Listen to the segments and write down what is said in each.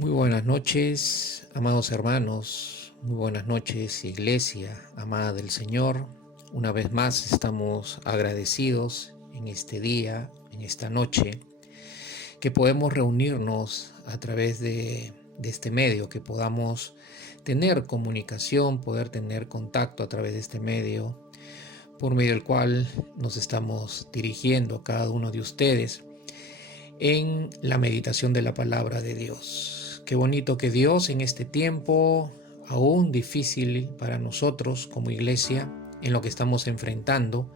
Muy buenas noches, amados hermanos, muy buenas noches, iglesia, amada del Señor. Una vez más estamos agradecidos en este día, en esta noche, que podemos reunirnos a través de este medio, que podamos tener comunicación, poder tener contacto a través de este medio, por medio del cual nos estamos dirigiendo a cada uno de ustedes en la meditación de la palabra de Dios. Qué bonito que Dios en este tiempo, aún difícil para nosotros como iglesia, en lo que estamos enfrentando,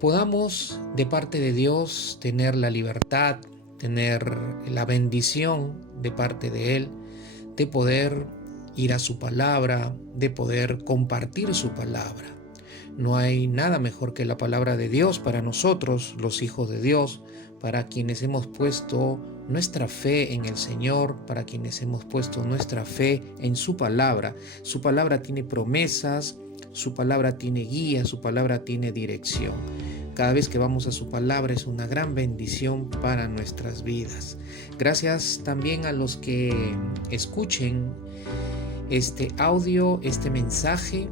podamos de parte de Dios tener la libertad, tener la bendición de parte de Él, de poder ir a su palabra, de poder compartir su palabra. No hay nada mejor que la palabra de Dios para nosotros, los hijos de Dios, para quienes hemos puesto nuestra fe en el Señor, para quienes hemos puesto nuestra fe en su palabra. Su palabra tiene promesas, su palabra tiene guía, su palabra tiene dirección. Cada vez que vamos a su palabra es una gran bendición para nuestras vidas. Gracias también a los que escuchen este audio, este mensaje.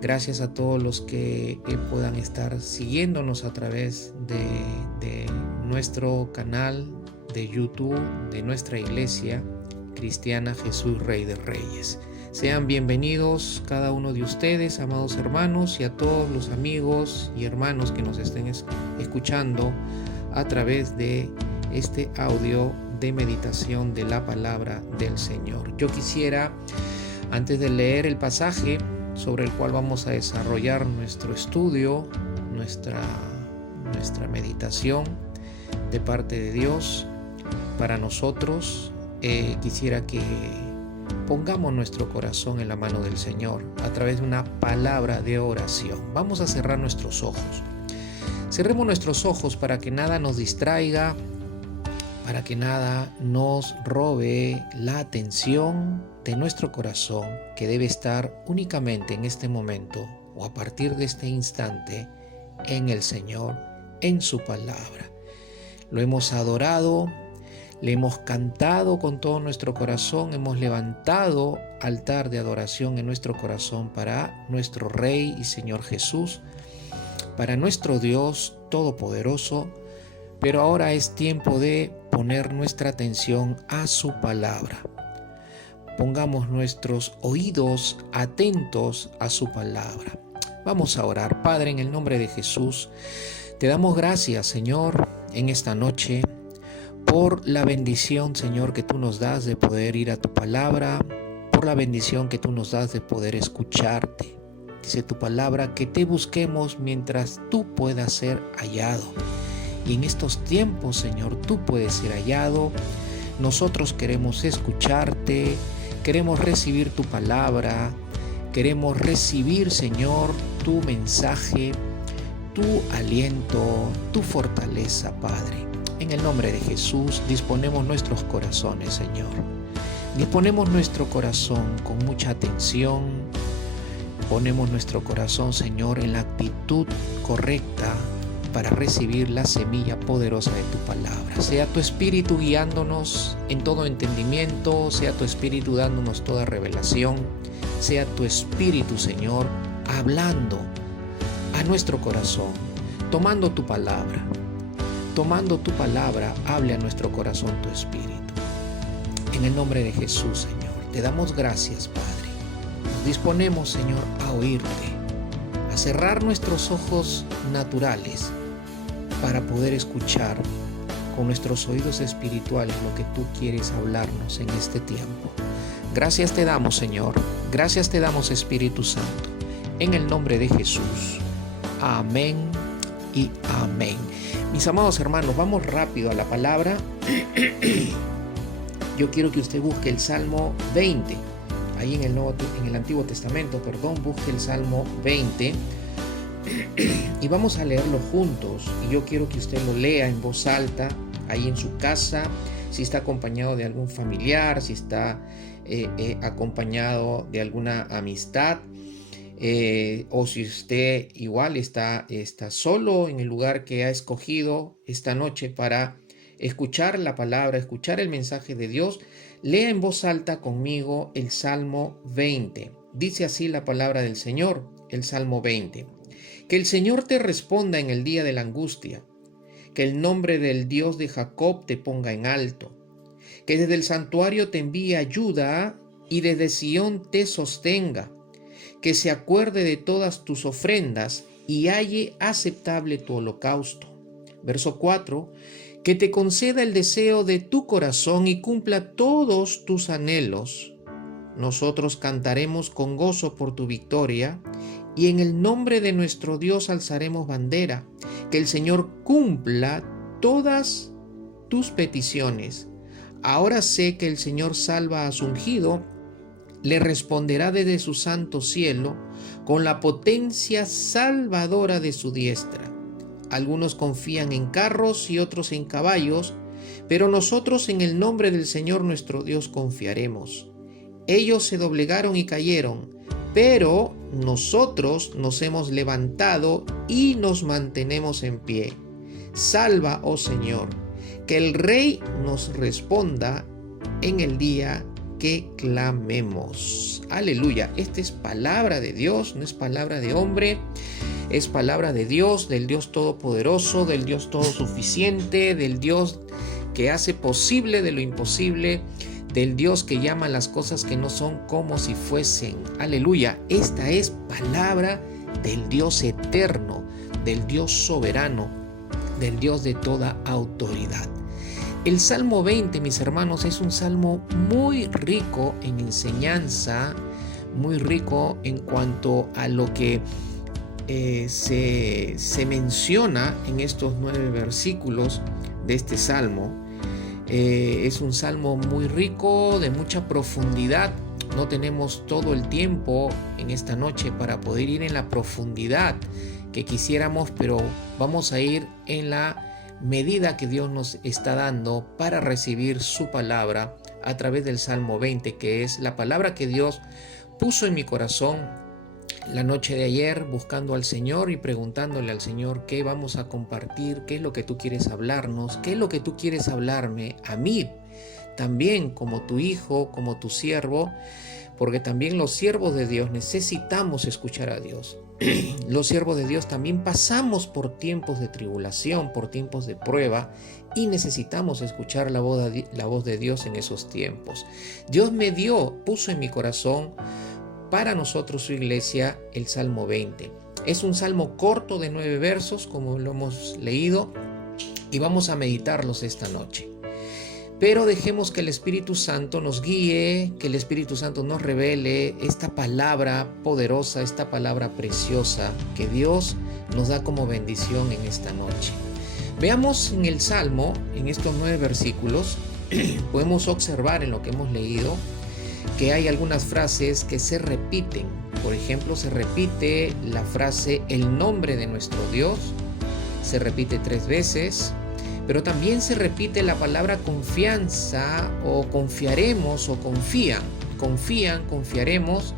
Gracias a todos los que puedan estar siguiéndonos a través de nuestro canal de YouTube, de nuestra iglesia cristiana Jesús Rey de Reyes. Sean bienvenidos cada uno de ustedes, amados hermanos, y a todos los amigos y hermanos que nos estén escuchando a través de este audio de meditación de la palabra del Señor. Yo quisiera, antes de leer el pasaje sobre el cual vamos a desarrollar nuestro estudio, nuestra meditación de parte de Dios para nosotros, quisiera que pongamos nuestro corazón en la mano del Señor a través de una palabra de oración. Vamos a cerrar nuestros ojos. Cerremos nuestros ojos para que nada nos distraiga, para que nada nos robe la atención de nuestro corazón, que debe estar únicamente en este momento o a partir de este instante en el Señor, en su palabra. Lo hemos adorado, le hemos cantado con todo nuestro corazón, hemos levantado altar de adoración en nuestro corazón para nuestro Rey y Señor Jesús, para nuestro Dios Todopoderoso. Pero ahora es tiempo de poner nuestra atención a su palabra. Pongamos nuestros oídos atentos a su palabra. Vamos a orar. Padre, en el nombre de Jesús, te damos gracias, Señor, en esta noche, por la bendición, Señor, que tú nos das de poder ir a tu palabra, por la bendición que tú nos das de poder escucharte. Dice tu palabra que te busquemos mientras tú puedas ser hallado. Y en estos tiempos, Señor, tú puedes ser hallado. Nosotros queremos escucharte, queremos recibir tu palabra, queremos recibir, Señor, tu mensaje, tu aliento, tu fortaleza, Padre. En el nombre de Jesús, disponemos nuestros corazones, Señor. Disponemos nuestro corazón con mucha atención. Ponemos nuestro corazón, Señor, en la actitud correcta para recibir la semilla poderosa de tu palabra. Sea tu Espíritu guiándonos en todo entendimiento, sea tu Espíritu dándonos toda revelación, sea tu Espíritu, Señor, hablando a nuestro corazón, tomando tu palabra, hable a nuestro corazón tu Espíritu. En el nombre de Jesús, Señor, te damos gracias, Padre. Nos disponemos, Señor, a oírte, a cerrar nuestros ojos naturales para poder escuchar con nuestros oídos espirituales lo que tú quieres hablarnos en este tiempo. Gracias te damos, Señor. Gracias te damos, Espíritu Santo. En el nombre de Jesús. Amén y amén. Mis amados hermanos, vamos rápido a la palabra. Yo quiero que usted busque el Salmo 20. Ahí en el Antiguo Testamento, busque el Salmo 20. Y vamos a leerlo juntos, y yo quiero que usted lo lea en voz alta, ahí en su casa, si está acompañado de algún familiar, si está acompañado de alguna amistad, o si usted igual está solo en el lugar que ha escogido esta noche para escuchar la palabra, escuchar el mensaje de Dios, lea en voz alta conmigo el Salmo 20. Dice así la palabra del Señor, el Salmo 20. Que el Señor te responda en el día de la angustia, que el nombre del Dios de Jacob te ponga en alto, que desde el santuario te envíe ayuda y desde Sión te sostenga, que se acuerde de todas tus ofrendas y halle aceptable tu holocausto. Verso 4, que te conceda el deseo de tu corazón y cumpla todos tus anhelos. Nosotros cantaremos con gozo por tu victoria y en el nombre de nuestro Dios alzaremos bandera. Que el Señor cumpla todas tus peticiones. Ahora sé que el Señor salva a su ungido, le responderá desde su santo cielo con la potencia salvadora de su diestra. Algunos confían en carros y otros en caballos, pero nosotros en el nombre del Señor nuestro Dios confiaremos. Ellos se doblegaron y cayeron, pero nosotros nos hemos levantado y nos mantenemos en pie. Salva, oh Señor, que el Rey nos responda en el día que clamemos. Aleluya. Esta es palabra de Dios, no es palabra de hombre, es palabra de Dios, del Dios todopoderoso, del Dios todosuficiente, del Dios que hace posible de lo imposible, del Dios que llama las cosas que no son como si fuesen. Aleluya. Esta es palabra del Dios eterno, del Dios soberano, del Dios de toda autoridad. El Salmo 20, mis hermanos, es un salmo muy rico en enseñanza, muy rico en cuanto a lo que se menciona en estos 9 versículos de este salmo. Es un salmo muy rico, de mucha profundidad. No tenemos todo el tiempo en esta noche para poder ir en la profundidad que quisiéramos, pero vamos a ir en la medida que Dios nos está dando para recibir su palabra a través del Salmo 20, que es la palabra que Dios puso en mi corazón la noche de ayer, buscando al Señor y preguntándole al Señor qué vamos a compartir, qué es lo que tú quieres hablarnos, qué es lo que tú quieres hablarme a mí, también como tu hijo, como tu siervo, porque también los siervos de Dios necesitamos escuchar a Dios. Los siervos de Dios también pasamos por tiempos de tribulación, por tiempos de prueba, y necesitamos escuchar la voz de Dios en esos tiempos. Dios puso en mi corazón para nosotros, su iglesia, el Salmo 20. Es un salmo corto de 9 versos, como lo hemos leído, y vamos a meditarlos esta noche. Pero dejemos que el Espíritu Santo nos guíe, que el Espíritu Santo nos revele esta palabra poderosa, esta palabra preciosa que Dios nos da como bendición en esta noche. Veamos en el Salmo, en estos 9 versículos, podemos observar en lo que hemos leído que hay algunas frases que se repiten. Por ejemplo, se repite la frase el nombre de nuestro Dios, se repite 3 veces. Pero también se repite la palabra confianza o confiaremos o confían. Confían, confiaremos.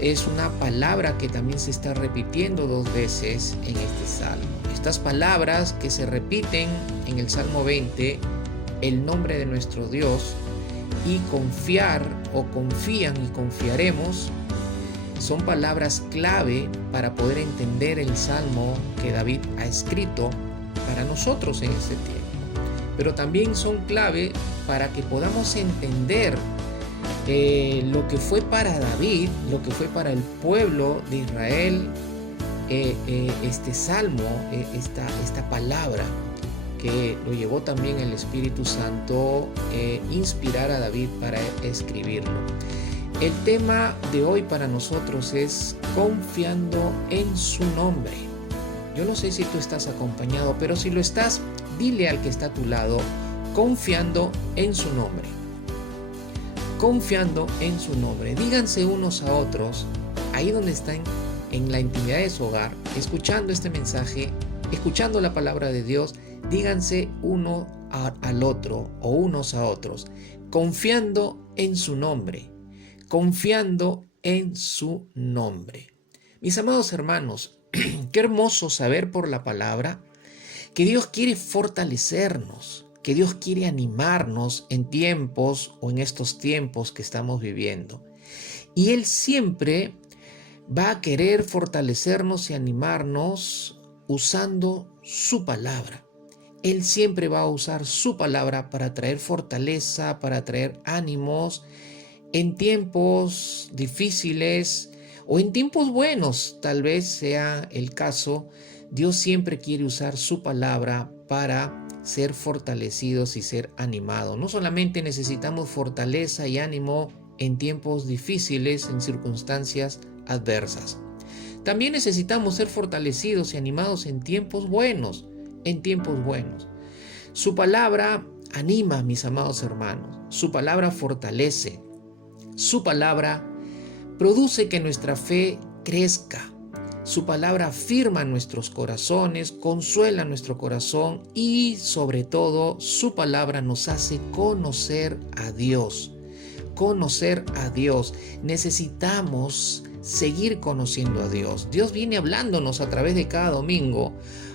Es una palabra que también se está repitiendo 2 veces en este salmo. Estas palabras que se repiten en el Salmo 20, el nombre de nuestro Dios, y confiar o confían y confiaremos, son palabras clave para poder entender el salmo que David ha escrito para nosotros en este tiempo, pero también son clave para que podamos entender lo que fue para David, lo que fue para el pueblo de Israel, este salmo, esta palabra que lo llevó también el Espíritu Santo inspirar a David para escribirlo. El tema de hoy para nosotros es confiando en su nombre. Yo no sé si tú estás acompañado, pero si lo estás, dile al que está a tu lado, confiando en su nombre. Confiando en su nombre. Díganse unos a otros, ahí donde están, en la intimidad de su hogar, escuchando este mensaje, escuchando la palabra de Dios, díganse uno al otro o unos a otros, confiando en su nombre. Confiando en su nombre. Mis amados hermanos, qué hermoso saber por la palabra que Dios quiere fortalecernos, que Dios quiere animarnos en tiempos o en estos tiempos que estamos viviendo. Y Él siempre va a querer fortalecernos y animarnos usando su palabra. Él siempre va a usar su palabra para traer fortaleza, para traer ánimos en tiempos difíciles o en tiempos buenos, tal vez sea el caso. Dios siempre quiere usar su palabra para ser fortalecidos y ser animados. No solamente necesitamos fortaleza y ánimo en tiempos difíciles, en circunstancias adversas. También necesitamos ser fortalecidos y animados en tiempos buenos, en tiempos buenos. Su palabra anima, mis amados hermanos. Su palabra fortalece. Su palabra produce que nuestra fe crezca. Su palabra afirma nuestros corazones, consuela nuestro corazón y sobre todo su palabra nos hace conocer a Dios. Conocer a Dios. Necesitamos seguir conociendo a Dios. Dios viene hablándonos a través de cada domingo,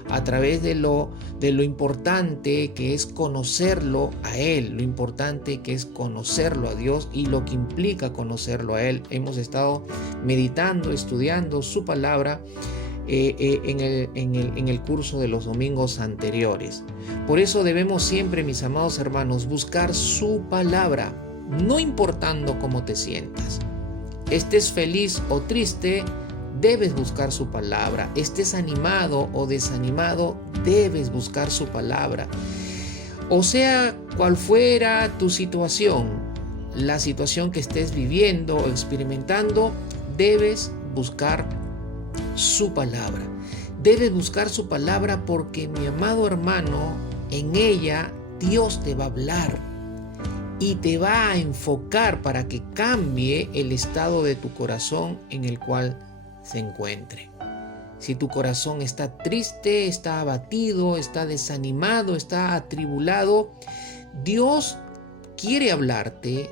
a través de lo importante que es conocerlo a Él, lo importante que es conocerlo a Dios y lo que implica conocerlo a Él. Hemos estado meditando, estudiando su palabra en el curso de los domingos anteriores. Por eso debemos siempre, mis amados hermanos, buscar su palabra, no importando cómo te sientas. Estés feliz o triste, debes buscar su palabra. Estés animado o desanimado, debes buscar su palabra. O sea, cual fuera tu situación, la situación que estés viviendo o experimentando, debes buscar su palabra. Debes buscar su palabra porque, mi amado hermano, en ella Dios te va a hablar y te va a enfocar para que cambie el estado de tu corazón en el cual se encuentre. Si tu corazón está triste, está abatido, está desanimado, está atribulado, Dios quiere hablarte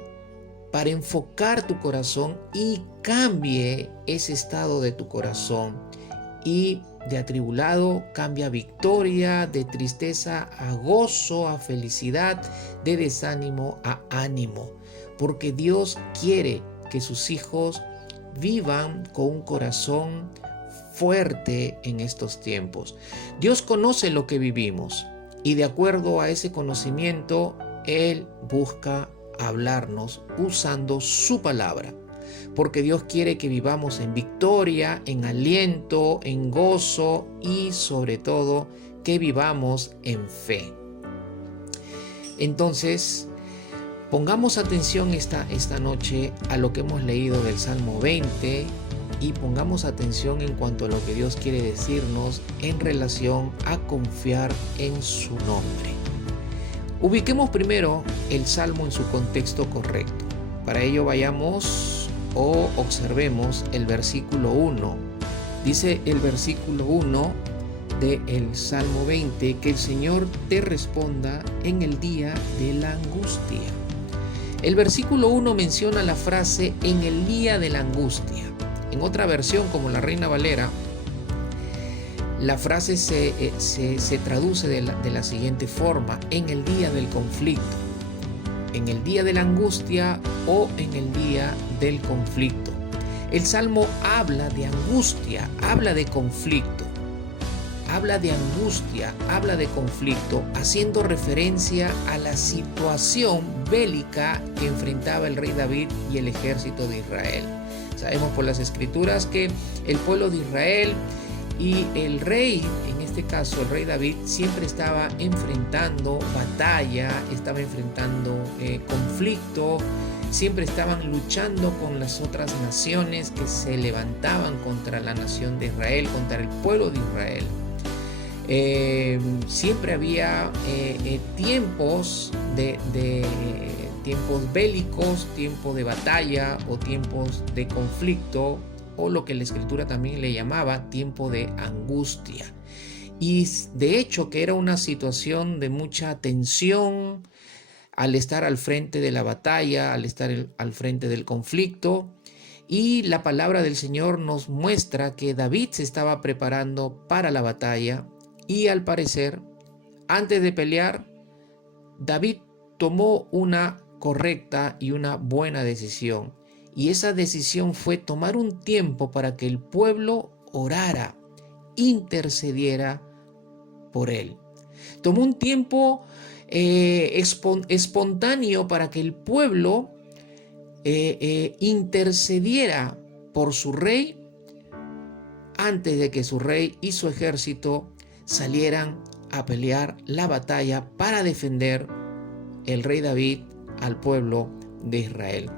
para enfocar tu corazón y cambie ese estado de tu corazón. Y de atribulado cambia a victoria, de tristeza a gozo, a felicidad, de desánimo a ánimo. Porque Dios quiere que sus hijos vivan con un corazón fuerte en estos tiempos. Dios conoce lo que vivimos y de acuerdo a ese conocimiento, Él busca hablarnos usando su palabra. Porque Dios quiere que vivamos en victoria, en aliento, en gozo y sobre todo que vivamos en fe. Entonces, pongamos atención esta noche a lo que hemos leído del Salmo 20 y pongamos atención en cuanto a lo que Dios quiere decirnos en relación a confiar en su nombre. Ubiquemos primero el Salmo en su contexto correcto. Para ello vayamos o observemos el versículo 1. Dice el versículo 1 del Salmo 20 que el Señor te responda en el día de la angustia. El versículo 1 menciona la frase en el día de la angustia. En otra versión, como la Reina Valera, la frase se traduce de la siguiente forma: en el día del conflicto, en el día de la angustia o en el día del conflicto. El Salmo habla de angustia, habla de conflicto, habla de angustia, habla de conflicto, haciendo referencia a la situación bélica que enfrentaba el rey David y el ejército de Israel. Sabemos por las escrituras que el pueblo de Israel y el rey, en este caso el rey David, siempre estaba enfrentando batalla, estaba enfrentando conflicto, siempre estaban luchando con las otras naciones que se levantaban contra la nación de Israel, contra el pueblo de Israel. Siempre había tiempos tiempos bélicos, tiempo de batalla o tiempos de conflicto, o lo que la escritura también le llamaba tiempo de angustia. Y de hecho que era una situación de mucha tensión al estar al frente de la batalla, al estar al frente del conflicto. Y la palabra del Señor nos muestra que David se estaba preparando para la batalla y al parecer, antes de pelear, David tomó una correcta y una buena decisión. Y esa decisión fue tomar un tiempo para que el pueblo orara, intercediera por él. Tomó un tiempo espontáneo para que el pueblo intercediera por su rey antes de que su rey y su ejército salieran a pelear la batalla para defender el rey David al pueblo de Israel.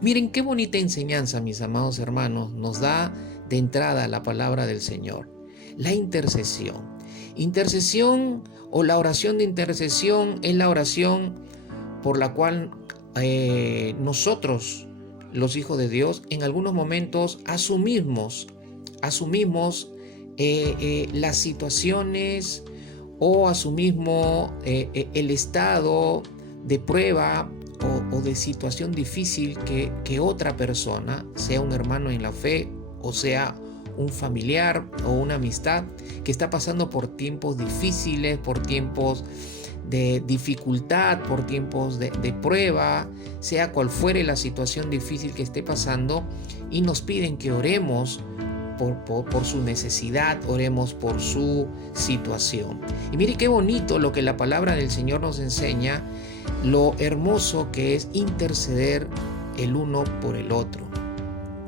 Miren qué bonita enseñanza, mis amados hermanos, nos da de entrada la palabra del Señor. La intercesión. Intercesión o la oración de intercesión es la oración por la cual nosotros, los hijos de Dios, en algunos momentos asumimos las situaciones o asumimos el estado de prueba o de situación difícil que otra persona, sea un hermano en la fe o sea un familiar o una amistad, que está pasando por tiempos difíciles, por tiempos de dificultad, por tiempos de prueba, sea cual fuere la situación difícil que esté pasando, y nos piden que oremos por su necesidad, oremos por su situación. Y mire qué bonito lo que la palabra del Señor nos enseña, lo hermoso que es interceder el uno por el otro.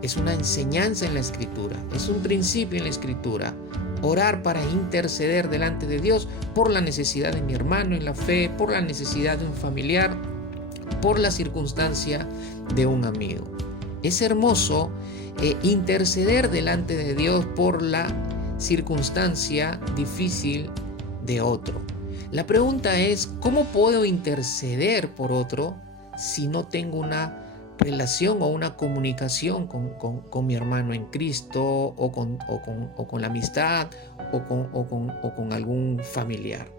Es una enseñanza en la Escritura, es un principio en la Escritura. Orar para interceder delante de Dios por la necesidad de mi hermano en la fe, por la necesidad de un familiar, por la circunstancia de un amigo. Es hermoso interceder delante de Dios por la circunstancia difícil de otro. La pregunta es, ¿cómo puedo interceder por otro si no tengo una relación o una comunicación con mi hermano en Cristo o con la amistad o con algún familiar?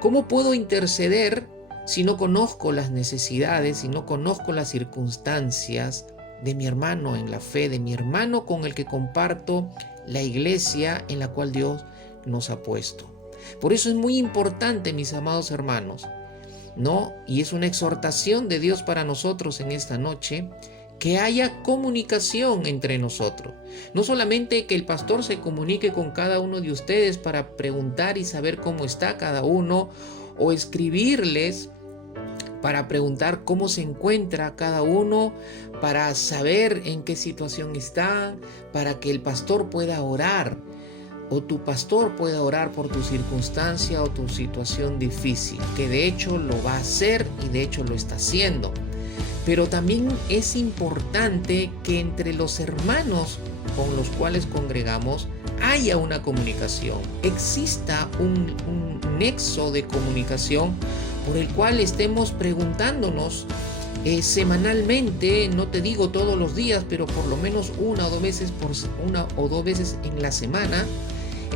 ¿Cómo puedo interceder si no conozco las necesidades, si no conozco las circunstancias de mi hermano en la fe, de mi hermano con el que comparto la iglesia en la cual Dios nos ha puesto? Por eso es muy importante, mis amados hermanos, ¿no? Y es una exhortación de Dios para nosotros en esta noche, que haya comunicación entre nosotros. No solamente que el pastor se comunique con cada uno de ustedes para preguntar y saber cómo está cada uno, o escribirles para preguntar cómo se encuentra cada uno, para saber en qué situación está, para que el pastor pueda orar, o tu pastor pueda orar por tu circunstancia o tu situación difícil, que de hecho lo va a hacer y de hecho lo está haciendo. Pero también es importante que entre los hermanos con los cuales congregamos haya una comunicación, exista un nexo de comunicación por el cual estemos preguntándonos semanalmente, no te digo todos los días, pero por lo menos una o dos veces en la semana,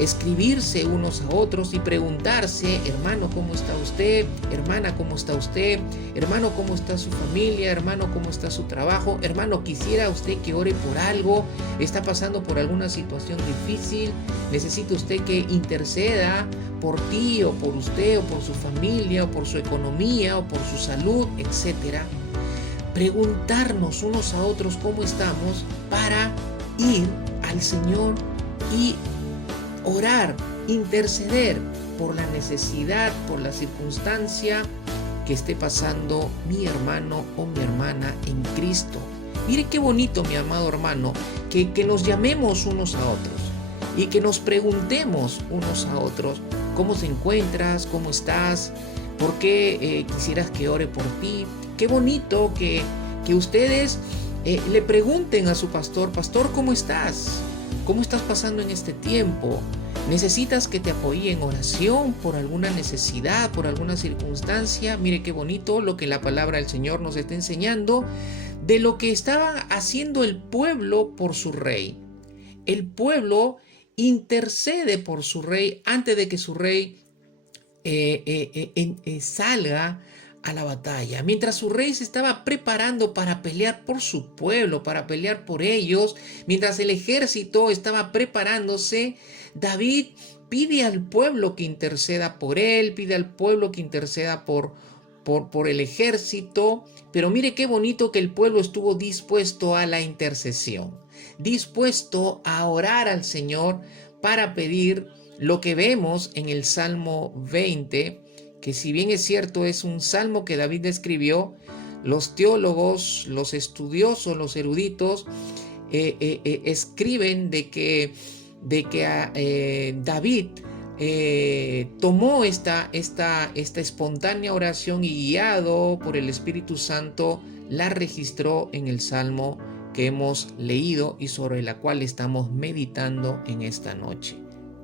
escribirse unos a otros y preguntarse: hermano, ¿cómo está usted? Hermana, ¿cómo está usted? Hermano, ¿cómo está su familia? Hermano, ¿cómo está su trabajo? Hermano, ¿quisiera usted que ore por algo? ¿Está pasando por alguna situación difícil? ¿Necesita usted que interceda por ti o por usted o por su familia o por su economía o por su salud, etcétera? Preguntarnos unos a otros cómo estamos para ir al Señor y orar, interceder por la necesidad, por la circunstancia que esté pasando mi hermano o mi hermana en Cristo. Mire qué bonito, mi amado hermano, que nos llamemos unos a otros y que nos preguntemos unos a otros: ¿cómo te encuentras? ¿Cómo estás? ¿Por qué quisieras que ore por ti? Qué bonito que ustedes le pregunten a su pastor: pastor, ¿cómo estás? ¿Cómo estás pasando en este tiempo? ¿Necesitas que te apoye en oración por alguna necesidad, por alguna circunstancia? Mire qué bonito lo que la palabra del Señor nos está enseñando de lo que estaba haciendo el pueblo por su rey. El pueblo intercede por su rey antes de que su rey salga a la batalla. Mientras su rey se estaba preparando para pelear por su pueblo, para pelear por ellos, mientras el ejército estaba preparándose, David pide al pueblo que interceda por él, pide al pueblo que interceda por el ejército, pero mire qué bonito que el pueblo estuvo dispuesto a la intercesión, dispuesto a orar al Señor para pedir lo que vemos en el Salmo 20, que si bien es cierto es un salmo que David escribió, los teólogos, los estudiosos, los eruditos escriben de que David tomó esta espontánea oración y guiado por el Espíritu Santo la registró en el Salmo que hemos leído y sobre la cual estamos meditando en esta noche.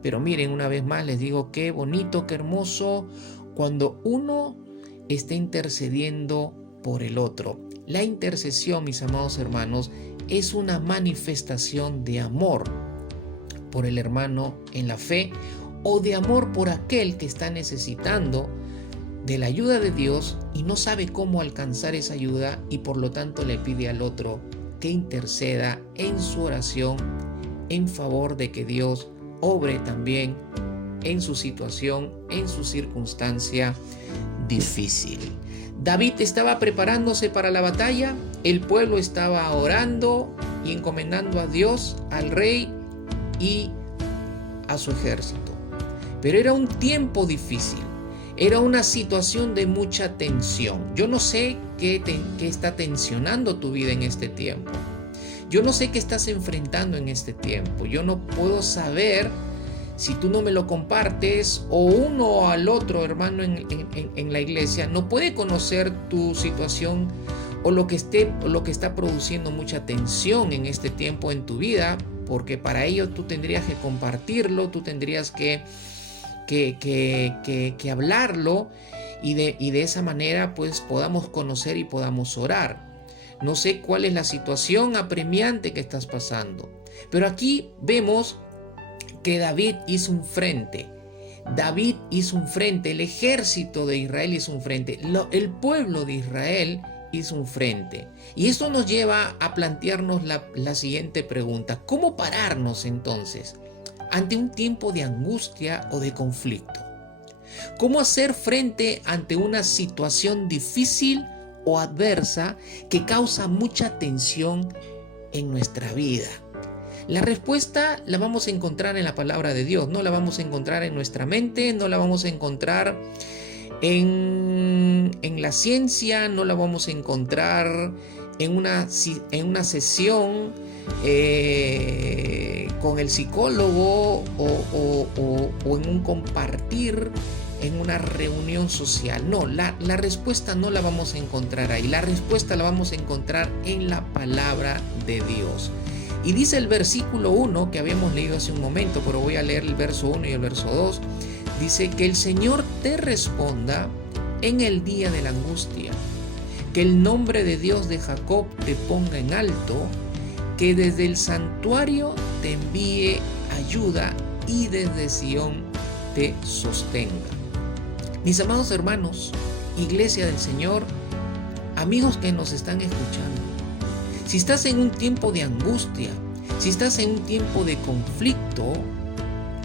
Pero miren, una vez más les digo, qué bonito, qué hermoso cuando uno está intercediendo por el otro. La intercesión, mis amados hermanos, es una manifestación de amor por el hermano en la fe o de amor por aquel que está necesitando de la ayuda de Dios y no sabe cómo alcanzar esa ayuda y por lo tanto le pide al otro que interceda en su oración en favor de que Dios obre también en su situación, en su circunstancia difícil. David estaba preparándose para la batalla, el pueblo estaba orando y encomendando a Dios, al rey y a su ejército. Pero era un tiempo difícil, era una situación de mucha tensión. Yo no sé qué está tensionando tu vida en este tiempo. Yo no sé qué estás enfrentando en este tiempo. Yo no puedo saber si tú no me lo compartes o uno al otro hermano en la iglesia no puede conocer tu situación o lo que está produciendo mucha tensión en este tiempo en tu vida, porque para ello tú tendrías que compartirlo, tú tendrías que hablarlo y de esa manera pues podamos conocer y podamos orar. No sé cuál es la situación apremiante que estás pasando, pero aquí vemos que David hizo un frente. David hizo un frente, el ejército de Israel hizo un frente, el pueblo de Israel hizo un frente. Y esto nos lleva a plantearnos la siguiente pregunta: ¿cómo pararnos entonces ante un tiempo de angustia o de conflicto? ¿Cómo hacer frente ante una situación difícil o adversa que causa mucha tensión en nuestra vida? La respuesta la vamos a encontrar en la palabra de Dios, no la vamos a encontrar en nuestra mente, no la vamos a encontrar en la ciencia, no la vamos a encontrar en una sesión con el psicólogo o en un compartir en una reunión social. No, la respuesta no la vamos a encontrar ahí, la respuesta la vamos a encontrar en la palabra de Dios. Y dice el versículo 1 que habíamos leído hace un momento, pero voy a leer el verso 1 y el verso 2. Dice: que el Señor te responda en el día de la angustia, que el nombre de Dios de Jacob te ponga en alto, que desde el santuario te envíe ayuda y desde Sión te sostenga. Mis amados hermanos, Iglesia del Señor, amigos que nos están escuchando, si estás en un tiempo de angustia, si estás en un tiempo de conflicto,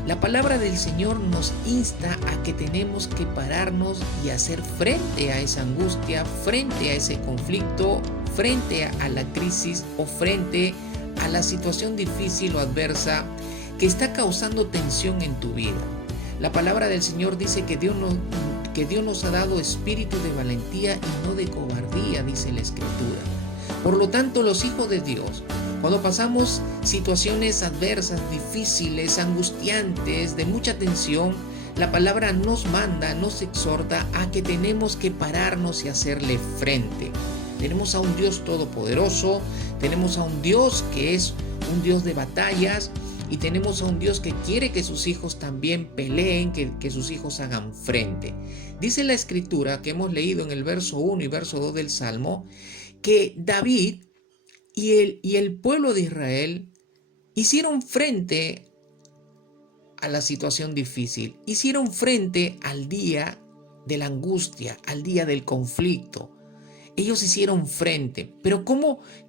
la palabra del Señor nos insta a que tenemos que pararnos y hacer frente a esa angustia, frente a ese conflicto, frente a la crisis o frente a la situación difícil o adversa que está causando tensión en tu vida. La palabra del Señor dice que Dios nos ha dado espíritu de valentía y no de cobardía, dice la Escritura. Por lo tanto, los hijos de Dios, cuando pasamos situaciones adversas, difíciles, angustiantes, de mucha tensión, la palabra nos manda, nos exhorta a que tenemos que pararnos y hacerle frente. Tenemos a un Dios todopoderoso, tenemos a un Dios que es un Dios de batallas y tenemos a un Dios que quiere que sus hijos también peleen, que sus hijos hagan frente. Dice la Escritura que hemos leído en el verso 1 y verso 2 del Salmo, que David y el pueblo de Israel hicieron frente a la situación difícil, hicieron frente al día de la angustia, al día del conflicto. Ellos hicieron frente, pero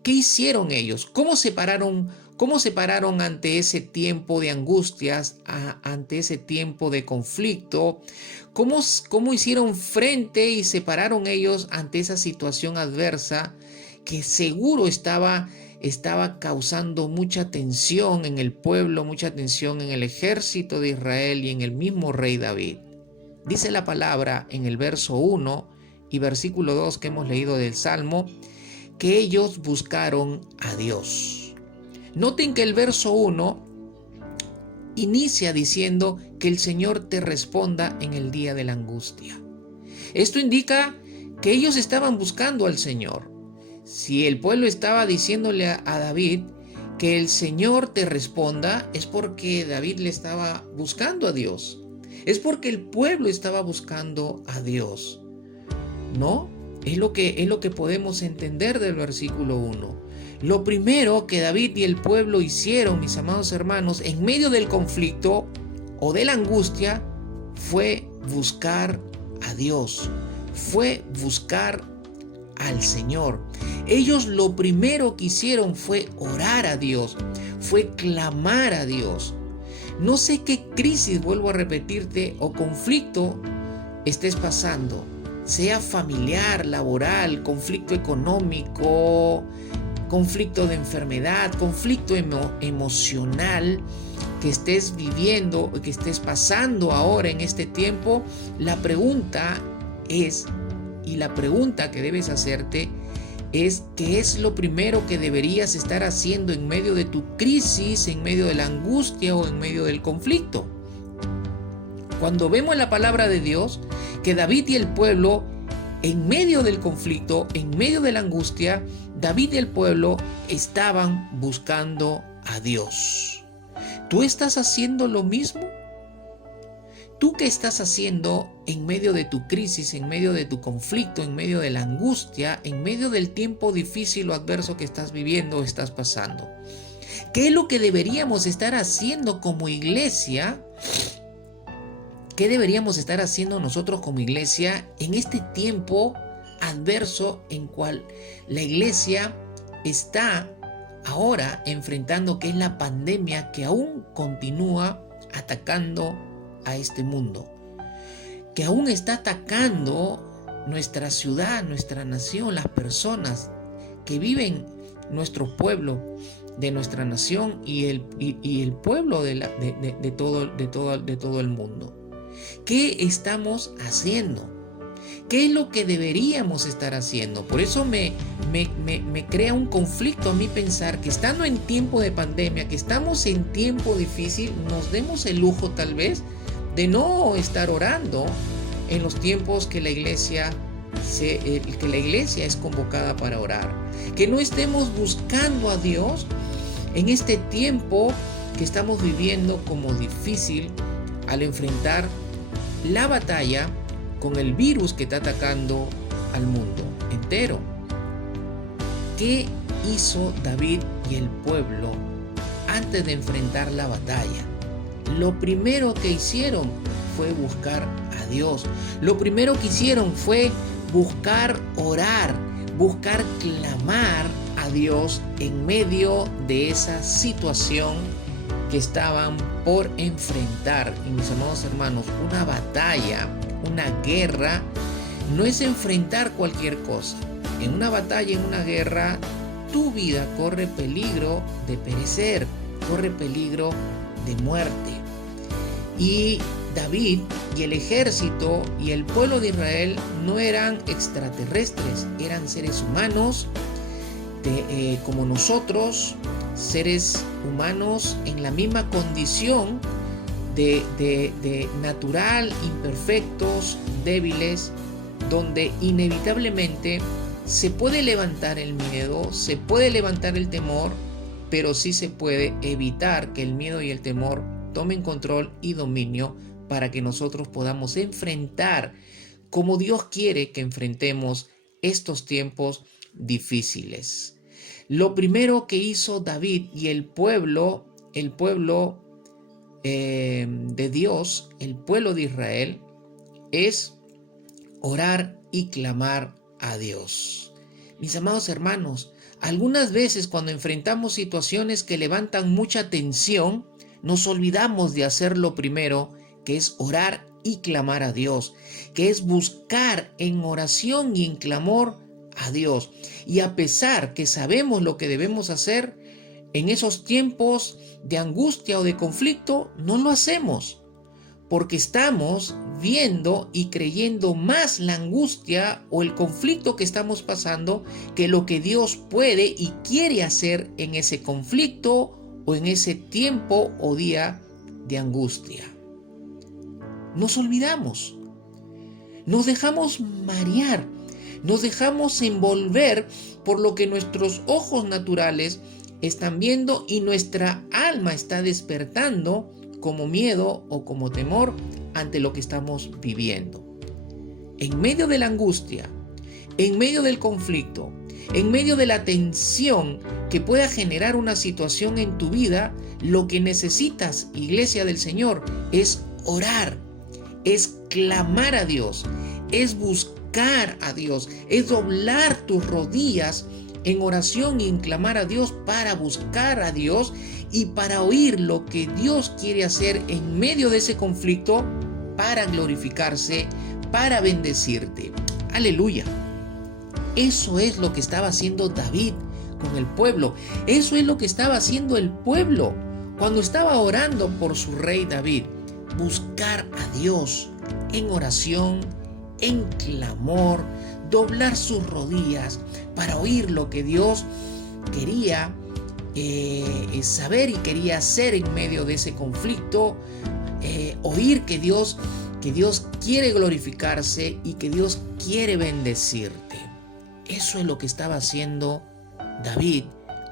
¿qué hicieron ellos? ¿Cómo se pararon ¿Cómo se pararon ante ese tiempo de angustias, ante ese tiempo de conflicto? ¿Cómo hicieron frente y se pararon ellos ante esa situación adversa que seguro estaba causando mucha tensión en el pueblo, mucha tensión en el ejército de Israel y en el mismo rey David? Dice la palabra en el verso 1 y versículo 2 que hemos leído del Salmo, que ellos buscaron a Dios. Noten que el verso 1 inicia diciendo que el Señor te responda en el día de la angustia. Esto indica que ellos estaban buscando al Señor. Si el pueblo estaba diciéndole a David que el Señor te responda, es porque David le estaba buscando a Dios. Es porque el pueblo estaba buscando a Dios. ¿No? Es lo que podemos entender del versículo 1. Lo primero que David y el pueblo hicieron, mis amados hermanos, en medio del conflicto o de la angustia, fue buscar a Dios, fue buscar al Señor. Ellos lo primero que hicieron fue orar a Dios, fue clamar a Dios. No sé qué crisis, vuelvo a repetirte, o conflicto estés pasando, sea familiar, laboral, conflicto económico, conflicto de enfermedad, conflicto emocional que estés viviendo, que estés pasando ahora en este tiempo. La pregunta es, y la pregunta que debes hacerte es, ¿qué es lo primero que deberías estar haciendo en medio de tu crisis, en medio de la angustia o en medio del conflicto? Cuando vemos la palabra de Dios, que David y el pueblo, en medio del conflicto, en medio de la angustia, David y el pueblo estaban buscando a Dios. ¿Tú estás haciendo lo mismo? ¿Tú qué estás haciendo en medio de tu crisis, en medio de tu conflicto, en medio de la angustia, en medio del tiempo difícil o adverso que estás viviendo o estás pasando? ¿Qué es lo que deberíamos estar haciendo como iglesia? ¿Qué deberíamos estar haciendo nosotros como iglesia en este tiempo adverso en cual la iglesia está ahora enfrentando, que es la pandemia que aún continúa atacando a este mundo, que aún está atacando nuestra ciudad, nuestra nación, las personas que viven, nuestro pueblo de nuestra nación y el pueblo de todo el mundo? ¿Qué estamos haciendo? ¿Qué es lo que deberíamos estar haciendo? Por eso me crea un conflicto a mí pensar que estando en tiempo de pandemia, que estamos en tiempo difícil, nos demos el lujo tal vez de no estar orando en los tiempos que la iglesia es convocada para orar. Que no estemos buscando a Dios en este tiempo que estamos viviendo como difícil al enfrentar la batalla con el virus que está atacando al mundo entero. ¿Qué hizo David y el pueblo antes de enfrentar la batalla? Lo primero que hicieron fue buscar a Dios. Lo primero que hicieron fue buscar orar, buscar clamar a Dios en medio de esa situación que estaban por enfrentar. Y mis amados hermanos, una batalla, una guerra, no es enfrentar cualquier cosa. En una batalla, en una guerra, tu vida corre peligro de perecer, corre peligro de muerte. Y David y el ejército y el pueblo de Israel no eran extraterrestres, eran seres humanos como nosotros, seres humanos en la misma condición de natural, imperfectos, débiles, donde inevitablemente se puede levantar el miedo, se puede levantar el temor, pero sí se puede evitar que el miedo y el temor tomen control y dominio para que nosotros podamos enfrentar como Dios quiere que enfrentemos estos tiempos difíciles. Lo primero que hizo David y el pueblo de Dios, el pueblo de Israel, es orar y clamar a Dios. Mis amados hermanos, Algunas veces cuando enfrentamos situaciones que levantan mucha tensión, nos olvidamos de hacer lo primero, que es orar y clamar a Dios, que es buscar en oración y en clamor a Dios. Y a pesar que sabemos lo que debemos hacer, en esos tiempos de angustia o de conflicto, no lo hacemos, porque estamos viendo y creyendo más la angustia o el conflicto que estamos pasando que lo que Dios puede y quiere hacer en ese conflicto o en ese tiempo o día de angustia. Nos olvidamos, nos dejamos marear, nos dejamos envolver por lo que nuestros ojos naturales están viendo y nuestra alma está despertando como miedo o como temor ante lo que estamos viviendo. En medio de la angustia, en medio del conflicto, en medio de la tensión que pueda generar una situación en tu vida, lo que necesitas, Iglesia del Señor, es orar, es clamar a Dios, es buscar a Dios, es doblar tus rodillas en oración y en clamar a Dios para buscar a Dios y para oír lo que Dios quiere hacer en medio de ese conflicto para glorificarse, para bendecirte. Aleluya. Eso es lo que estaba haciendo David con el pueblo. Eso es lo que estaba haciendo el pueblo cuando estaba orando por su rey David. Buscar a Dios en oración, en clamor, doblar sus rodillas para oír lo que Dios quería saber y quería hacer en medio de ese conflicto, oír que Dios quiere glorificarse y que Dios quiere bendecirte. Eso es lo que estaba haciendo David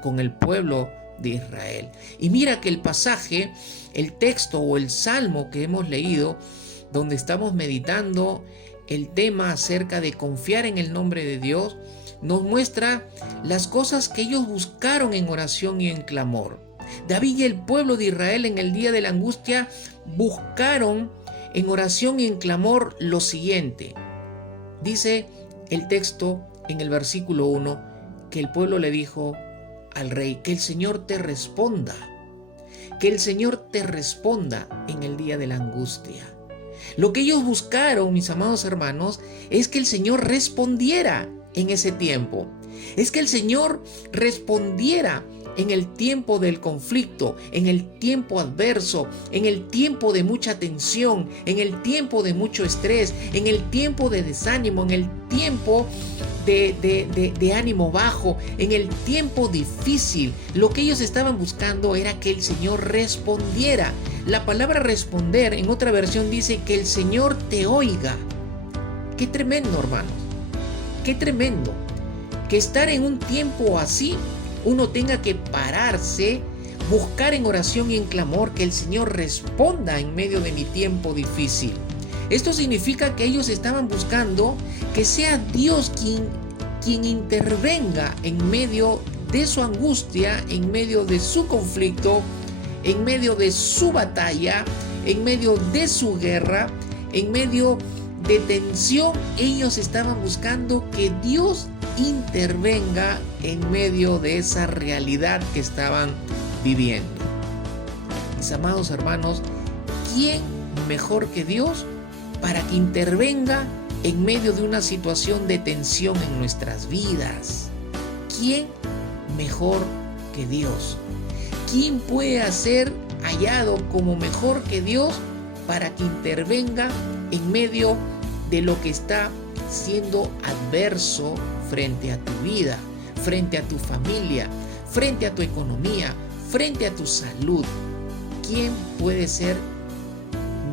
con el pueblo de Israel. Y mira que el pasaje, el texto o el salmo que hemos leído, donde estamos meditando el tema acerca de confiar en el nombre de Dios, nos muestra las cosas que ellos buscaron en oración y en clamor. David y el pueblo de Israel en el día de la angustia buscaron en oración y en clamor lo siguiente. Dice el texto en el versículo 1 que el pueblo le dijo al rey: que el Señor te responda, que el Señor te responda en el día de la angustia. Lo que ellos buscaron, mis amados hermanos, es que el Señor respondiera en ese tiempo. Es que el Señor respondiera en el tiempo del conflicto, en el tiempo adverso, en el tiempo de mucha tensión, en el tiempo de mucho estrés, en el tiempo de desánimo, en el tiempo de ánimo bajo, en el tiempo difícil. Lo que ellos estaban buscando era que el Señor respondiera. La palabra responder en otra versión dice que el Señor te oiga. Qué tremendo, hermanos. Qué tremendo que estar en un tiempo así uno tenga que pararse, buscar en oración y en clamor que el Señor responda en medio de mi tiempo difícil. Esto significa que ellos estaban buscando que sea Dios quien intervenga en medio de su angustia, en medio de su conflicto, en medio de su batalla, en medio de su guerra, en medio de tensión. Ellos estaban buscando que Dios intervenga en medio de esa realidad que estaban viviendo. Mis amados hermanos, ¿quién mejor que Dios para que intervenga en medio de una situación de tensión en nuestras vidas? ¿Quién mejor que Dios? ¿Quién puede ser hallado como mejor que Dios para que intervenga en medio de lo que está siendo adverso frente a tu vida, frente a tu familia, frente a tu economía, frente a tu salud? ¿Quién puede ser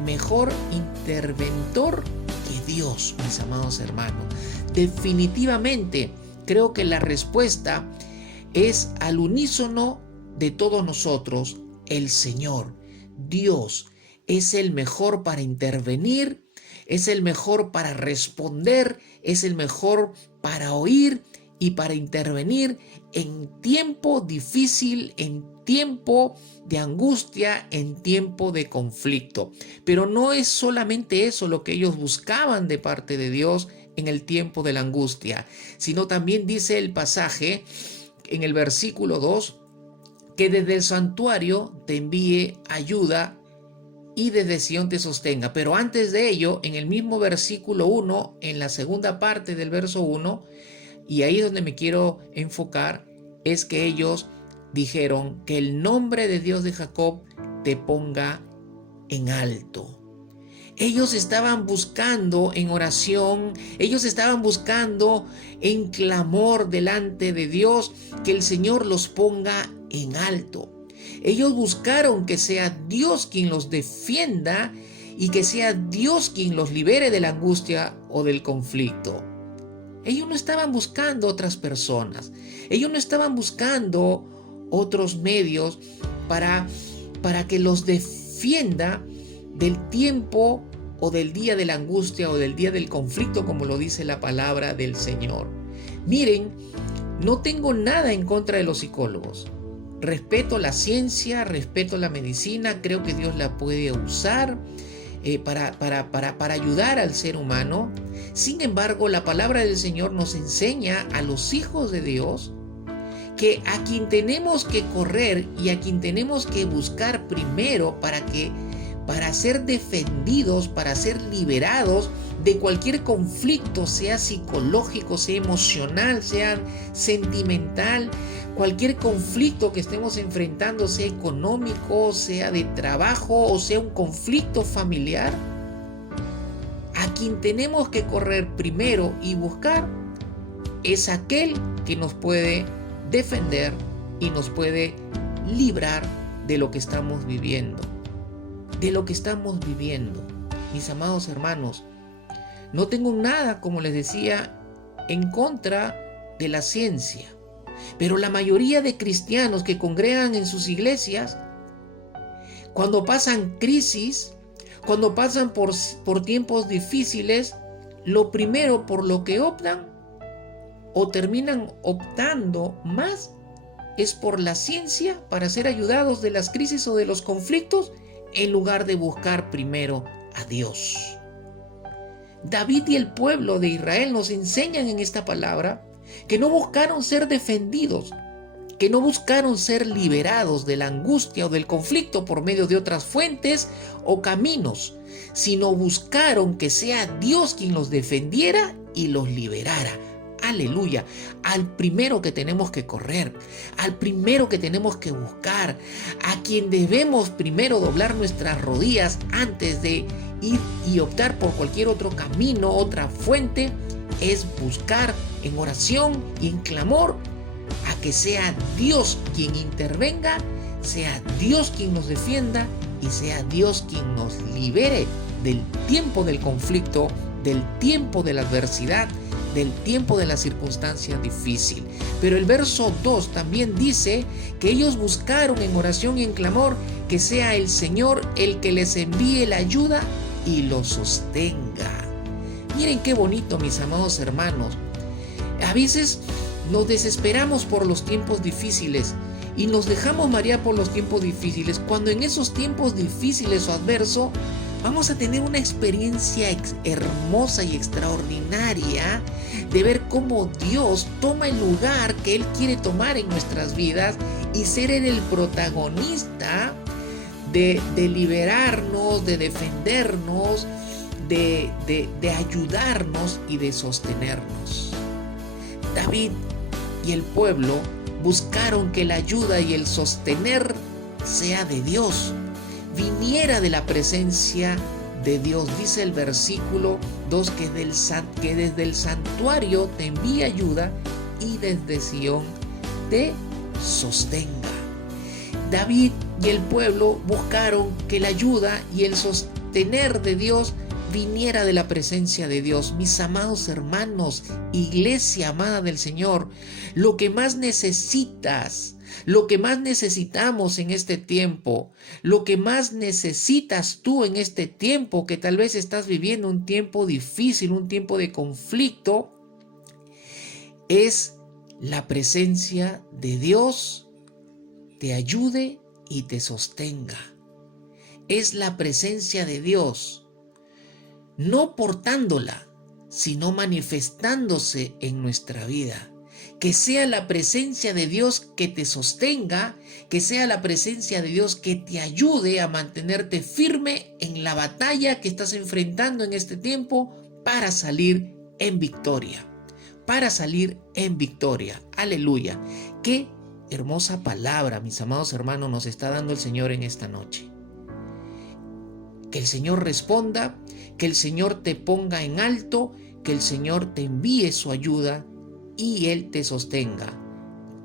mejor interventor que Dios, mis amados hermanos? Definitivamente creo que la respuesta es al unísono de todos nosotros: el Señor. Dios es el mejor para intervenir, es el mejor para responder, es el mejor para oír y para intervenir en tiempo difícil, en tiempo de angustia, en tiempo de conflicto. Pero no es solamente eso lo que ellos buscaban de parte de Dios en el tiempo de la angustia, sino también dice el pasaje en el versículo 2, que desde el santuario te envíe ayuda y desde Sión te sostenga. Pero antes de ello, en el mismo versículo 1, en la segunda parte del verso 1, y ahí es donde me quiero enfocar, es que ellos dijeron que el nombre de Dios de Jacob te ponga en alto. Ellos estaban buscando en oración, ellos estaban buscando en clamor delante de Dios que el Señor los ponga en alto. Ellos buscaron que sea Dios quien los defienda y que sea Dios quien los libere de la angustia o del conflicto. Ellos no estaban buscando otras personas, ellos no estaban buscando otros medios para que los defienda del tiempo o del día de la angustia o del día del conflicto, como lo dice la palabra del Señor. Miren, no tengo nada en contra de los psicólogos. Respeto la ciencia, respeto la medicina, creo que Dios la puede usar para ayudar al ser humano. Sin embargo, la palabra del Señor nos enseña a los hijos de Dios que a quien tenemos que correr y a quien tenemos que buscar primero para ser defendidos, para ser liberados de cualquier conflicto, sea psicológico, sea emocional, sea sentimental, cualquier conflicto que estemos enfrentando, sea económico, sea de trabajo o sea un conflicto familiar, a quien tenemos que correr primero y buscar es aquel que nos puede defender y nos puede librar de lo que estamos viviendo. De lo que estamos viviendo. Mis amados hermanos, no tengo nada, como les decía, en contra de la ciencia, pero la mayoría de cristianos que congregan en sus iglesias, cuando pasan crisis, cuando pasan por tiempos difíciles, lo primero por lo que optan o terminan optando más es por la ciencia para ser ayudados de las crisis o de los conflictos, en lugar de buscar primero a Dios. David y el pueblo de Israel nos enseñan en esta palabra que no buscaron ser defendidos, que no buscaron ser liberados de la angustia o del conflicto por medio de otras fuentes o caminos, sino buscaron que sea Dios quien los defendiera y los liberara. Aleluya, al primero que tenemos que correr, al primero que tenemos que buscar, a quien debemos primero doblar nuestras rodillas antes de ir y optar por cualquier otro camino, otra fuente, es buscar en oración y en clamor a que sea Dios quien intervenga, sea Dios quien nos defienda y sea Dios quien nos libere del tiempo del conflicto, del tiempo de la adversidad, del tiempo de la circunstancia difícil. Pero el verso 2 también dice que ellos buscaron en oración y en clamor que sea el Señor el que les envíe la ayuda y los sostenga. Miren qué bonito, mis amados hermanos. A veces nos desesperamos por los tiempos difíciles y nos dejamos marear por los tiempos difíciles, cuando en esos tiempos difíciles o adversos vamos a tener una experiencia hermosa y extraordinaria de ver cómo Dios toma el lugar que Él quiere tomar en nuestras vidas y ser Él el protagonista de liberarnos, de defendernos, de ayudarnos y de sostenernos. David y el pueblo buscaron que la ayuda y el sostener sea de Dios, viniera de la presencia de Dios. Dice el versículo 2 que desde el santuario te envía ayuda y desde Sión te sostenga. David y el pueblo buscaron que la ayuda y el sostener de Dios viniera de la presencia de Dios. Mis amados hermanos, iglesia amada del Señor, lo que más necesitas, lo que más necesitamos en este tiempo, lo que más necesitas tú en este tiempo, que tal vez estás viviendo un tiempo difícil, un tiempo de conflicto, es la presencia de Dios te ayude y te sostenga. Es la presencia de Dios, no portándola, sino manifestándose en nuestra vida. Que sea la presencia de Dios que te sostenga, que sea la presencia de Dios que te ayude a mantenerte firme en la batalla que estás enfrentando en este tiempo para salir en victoria. Para salir en victoria. Aleluya. Qué hermosa palabra, mis amados hermanos, nos está dando el Señor en esta noche. Que el Señor responda, que el Señor te ponga en alto, que el Señor te envíe su ayuda y Él te sostenga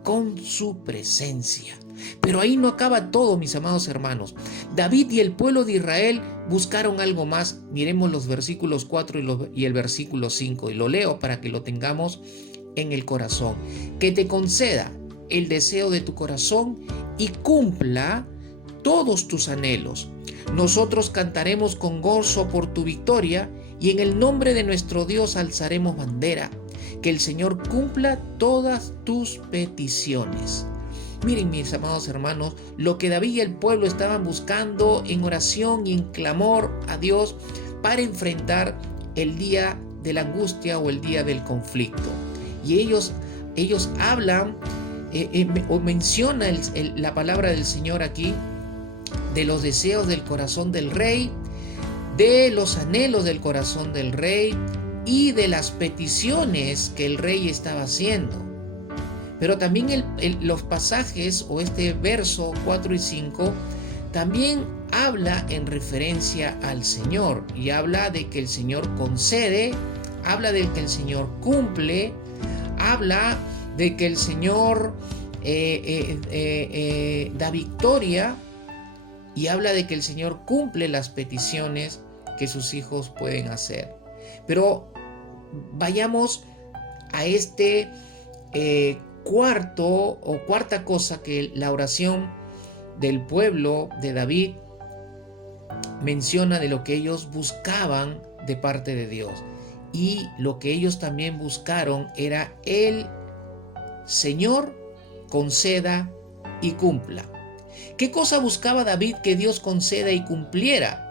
con su presencia. Pero ahí no acaba todo, mis amados hermanos. David y el pueblo de Israel buscaron algo más. Miremos los versículos 4 y el versículo 5, y lo leo para que lo tengamos en el corazón. Que te conceda el deseo de tu corazón y cumpla todos tus anhelos. Nosotros cantaremos con gozo por tu victoria y en el nombre de nuestro Dios alzaremos bandera. Que el Señor cumpla todas tus peticiones. Miren, mis amados hermanos, lo que David y el pueblo estaban buscando en oración y en clamor a Dios para enfrentar el día de la angustia o el día del conflicto. Y ellos hablan o menciona la palabra del Señor aquí de los deseos del corazón del rey, de los anhelos del corazón del rey y de las peticiones que el rey estaba haciendo. Pero también los pasajes o este verso 4 y 5 también habla en referencia al Señor y habla de que el Señor concede, habla de que el Señor cumple, habla de que el Señor da victoria y habla de que el Señor cumple las peticiones que sus hijos pueden hacer. Pero vayamos a este cuarta cosa que la oración del pueblo de David menciona de lo que ellos buscaban de parte de Dios. Y lo que ellos también buscaron era el Señor conceda y cumpla. ¿Qué cosa buscaba David que Dios conceda y cumpliera?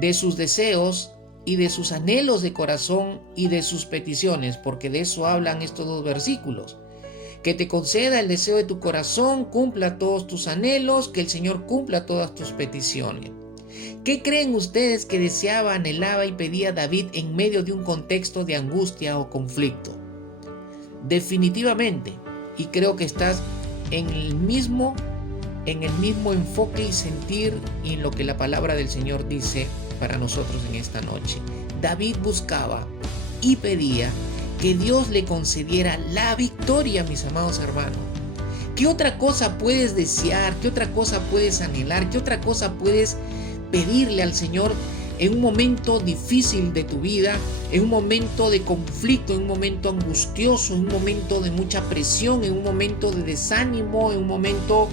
De sus deseos y de sus anhelos de corazón y de sus peticiones, porque de eso hablan estos dos versículos. Que te conceda el deseo de tu corazón, cumpla todos tus anhelos, que el Señor cumpla todas tus peticiones. ¿Qué creen ustedes que deseaba, anhelaba y pedía David en medio de un contexto de angustia o conflicto? Definitivamente, y creo que estás en el mismo enfoque y sentir y en lo que la palabra del Señor dice para nosotros en esta noche. David buscaba y pedía que Dios le concediera la victoria, mis amados hermanos. ¿Qué otra cosa puedes desear? ¿Qué otra cosa puedes anhelar? ¿Qué otra cosa puedes pedirle al Señor en un momento difícil de tu vida, en un momento de conflicto, en un momento angustioso, en un momento de mucha presión, en un momento de desánimo, en un momento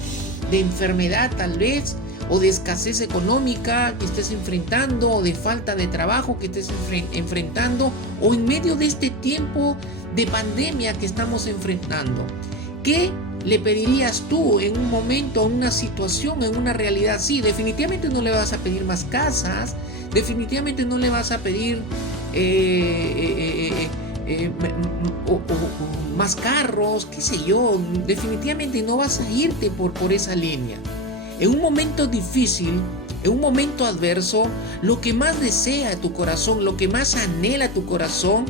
de enfermedad tal vez, o de escasez económica que estés enfrentando, o de falta de trabajo que estés enfrentando, o en medio de este tiempo de pandemia que estamos enfrentando? ¿Qué le pedirías tú en un momento, en una situación, en una realidad así? Definitivamente no le vas a pedir más casas, definitivamente no le vas a pedir más carros, qué sé yo, definitivamente no vas a irte por esa línea. En un momento difícil, en un momento adverso, lo que más desea tu corazón, lo que más anhela tu corazón,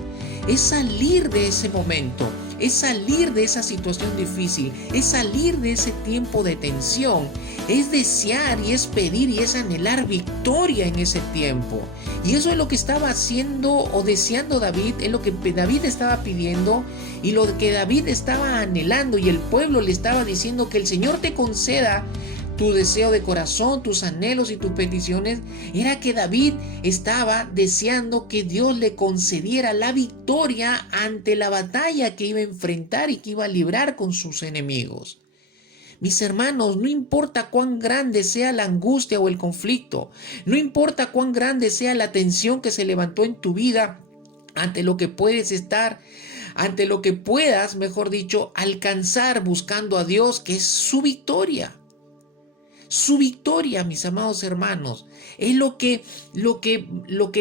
es salir de ese momento, es salir de esa situación difícil, es salir de ese tiempo de tensión, es desear y es pedir y es anhelar victoria en ese tiempo. Y eso es lo que estaba haciendo o deseando David, es lo que David estaba pidiendo y lo que David estaba anhelando, y el pueblo le estaba diciendo que el Señor te conceda tu deseo de corazón, tus anhelos y tus peticiones. Era que David estaba deseando que Dios le concediera la victoria ante la batalla que iba a enfrentar y que iba a librar con sus enemigos. Mis hermanos, no importa cuán grande sea la angustia o el conflicto, no importa cuán grande sea la tensión que se levantó en tu vida ante lo que puedes estar, ante lo que puedas, mejor dicho, alcanzar buscando a Dios, que es su victoria. Su victoria, mis amados hermanos, es lo que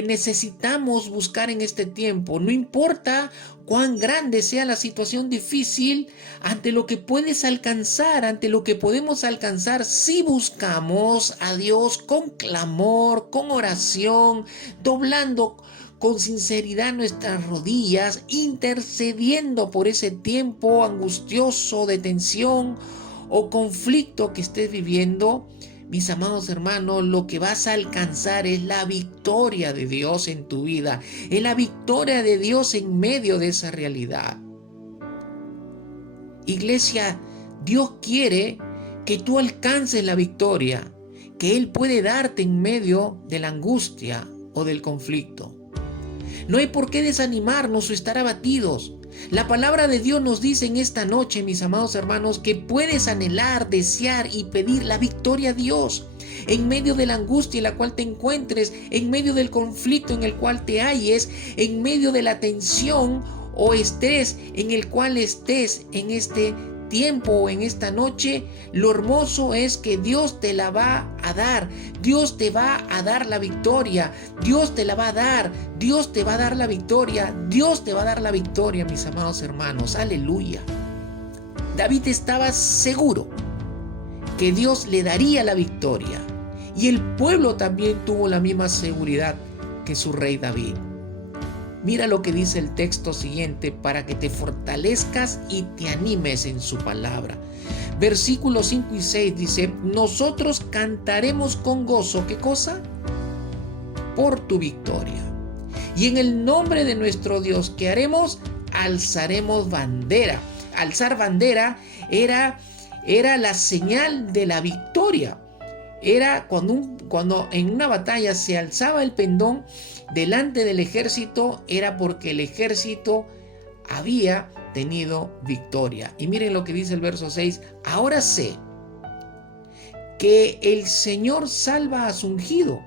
necesitamos buscar en este tiempo. No importa cuán grande sea la situación difícil, ante lo que puedes alcanzar, ante lo que podemos alcanzar, si buscamos a Dios con clamor, con oración, doblando con sinceridad nuestras rodillas, intercediendo por ese tiempo angustioso de tensión o conflicto que estés viviendo. Mis amados hermanos, lo que vas a alcanzar es la victoria de Dios en tu vida, es la victoria de Dios en medio de esa realidad. Iglesia, Dios quiere que tú alcances la victoria que Él puede darte en medio de la angustia o del conflicto. No hay por qué desanimarnos o estar abatidos. La palabra de Dios nos dice en esta noche, mis amados hermanos, que puedes anhelar, desear y pedir la victoria a Dios en medio de la angustia en la cual te encuentres, en medio del conflicto en el cual te halles, en medio de la tensión o estrés en el cual estés en este tiempo o en esta noche. Lo hermoso es que Dios te la va a dar. Dios te va a dar la victoria. Dios te la va a dar. Dios te va a dar la victoria. Dios te va a dar la victoria, mis amados hermanos. Aleluya. David estaba seguro que Dios le daría la victoria. Y el pueblo también tuvo la misma seguridad que su rey David. Mira lo que dice el texto siguiente para que te fortalezcas y te animes en su palabra. Versículos 5 y 6 dice: nosotros cantaremos con gozo. ¿Qué cosa? Por tu victoria. Y en el nombre de nuestro Dios, ¿qué haremos? Alzaremos bandera. Alzar bandera era la señal de la victoria. Era cuando en una batalla se alzaba el pendón delante del ejército, era porque el ejército había tenido victoria. Y miren lo que dice el verso 6. Ahora sé que el Señor salva a su ungido.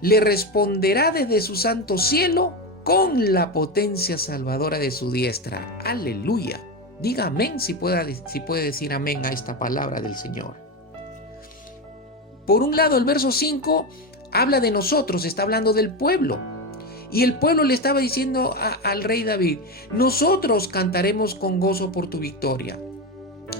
Le responderá desde su santo cielo con la potencia salvadora de su diestra. Aleluya. Diga amén si puede decir amén a esta palabra del Señor. Por un lado, el verso 5 habla de nosotros, está hablando del pueblo. Y el pueblo le estaba diciendo al rey David: nosotros cantaremos con gozo por tu victoria.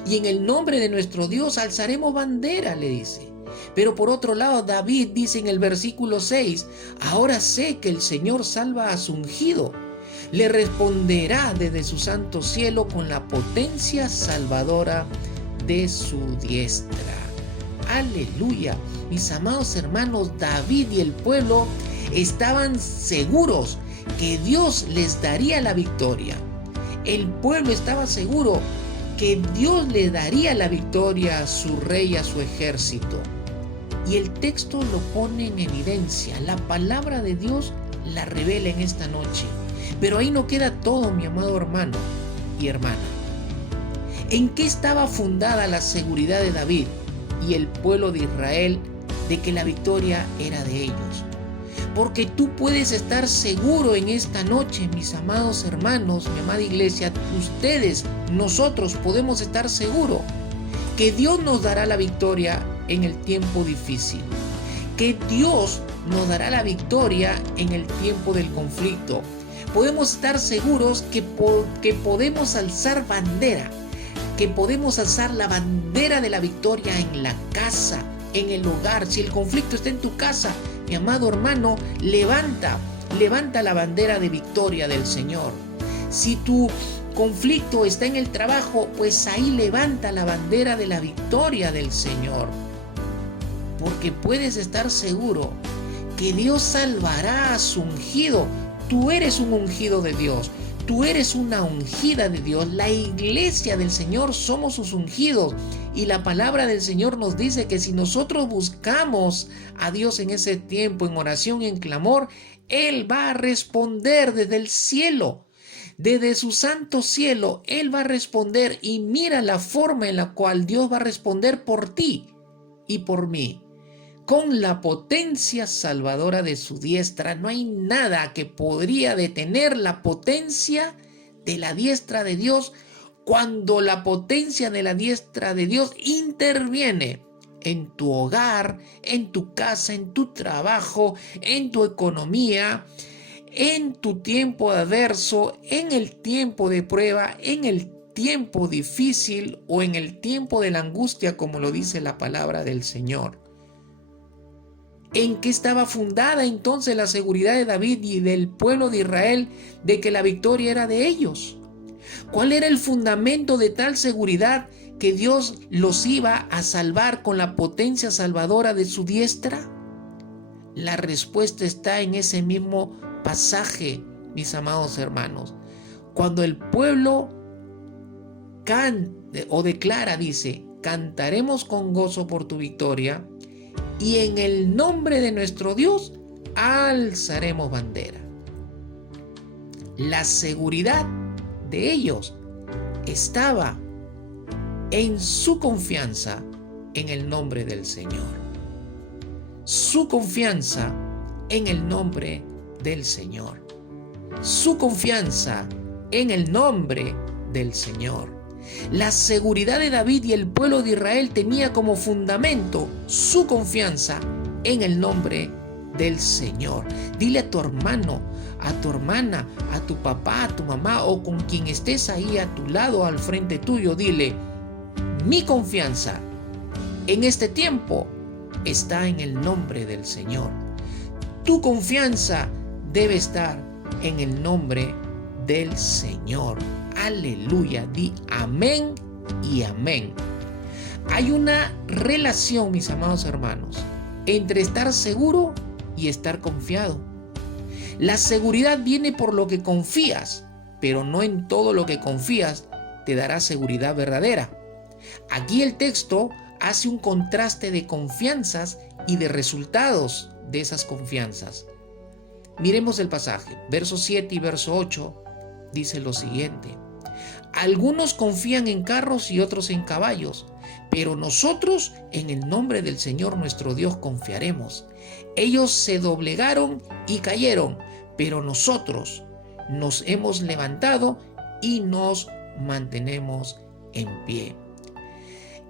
Y en el nombre de nuestro Dios alzaremos bandera, le dice. Pero por otro lado, David dice en el versículo 6: ahora sé que el Señor salva a su ungido. Le responderá desde su santo cielo con la potencia salvadora de su diestra. Aleluya. Mis amados hermanos, David y el pueblo estaban seguros que Dios les daría la victoria. El pueblo estaba seguro que Dios le daría la victoria a su rey, a su ejército. Y el texto lo pone en evidencia. La palabra de Dios la revela en esta noche. Pero ahí no queda todo, mi amado hermano y hermana. ¿En qué estaba fundada la seguridad de David y el pueblo de Israel de que la victoria era de ellos? Porque tú puedes estar seguro en esta noche, mis amados hermanos, mi amada iglesia, ustedes, nosotros podemos estar seguros que Dios nos dará la victoria en el tiempo difícil, que Dios nos dará la victoria en el tiempo del conflicto. Podemos estar seguros que podemos alzar bandera, que podemos alzar la bandera de la victoria en la casa, en el hogar. Si el conflicto está en tu casa, mi amado hermano, levanta la bandera de victoria del Señor. Si tu conflicto está en el trabajo, pues ahí levanta la bandera de la victoria del Señor. Porque puedes estar seguro que Dios salvará a su ungido. Tú eres un ungido de Dios. Tú eres una ungida de Dios. La iglesia del Señor somos sus ungidos. Y la palabra del Señor nos dice que si nosotros buscamos a Dios en ese tiempo, en oración y en clamor, Él va a responder desde el cielo. Desde su santo cielo, Él va a responder. Y mira la forma en la cual Dios va a responder por ti y por mí. Con la potencia salvadora de su diestra. No hay nada que podría detener la potencia de la diestra de Dios cuando la potencia de la diestra de Dios interviene en tu hogar, en tu casa, en tu trabajo, en tu economía, en tu tiempo adverso, en el tiempo de prueba, en el tiempo difícil o en el tiempo de la angustia, como lo dice la palabra del Señor. ¿En qué estaba fundada entonces la seguridad de David y del pueblo de Israel de que la victoria era de ellos? ¿Cuál era el fundamento de tal seguridad que Dios los iba a salvar con la potencia salvadora de su diestra? La respuesta está en ese mismo pasaje, mis amados hermanos. Cuando el pueblo canta o declara, dice, cantaremos con gozo por tu victoria y en el nombre de nuestro Dios alzaremos bandera. La seguridad de ellos estaba en su confianza en el nombre del Señor. Su confianza en el nombre del Señor. Su confianza en el nombre del Señor. La seguridad de David y el pueblo de Israel tenía como fundamento su confianza en el nombre del Señor. Dile a tu hermano, a tu hermana, a tu papá, a tu mamá o con quien estés ahí a tu lado, al frente tuyo, dile, mi confianza en este tiempo está en el nombre del Señor. Tu confianza debe estar en el nombre del Señor. Aleluya, di amén y amén. Hay una relación, mis amados hermanos, entre estar seguro y estar confiado. La seguridad viene por lo que confías, pero no en todo lo que confías te dará seguridad verdadera. Aquí el texto hace un contraste de confianzas y de resultados de esas confianzas. Miremos el pasaje, verso 7 y verso 8, dice lo siguiente. Algunos confían en carros y otros en caballos, pero nosotros en el nombre del Señor nuestro Dios confiaremos. Ellos se doblegaron y cayeron, pero nosotros nos hemos levantado y nos mantenemos en pie.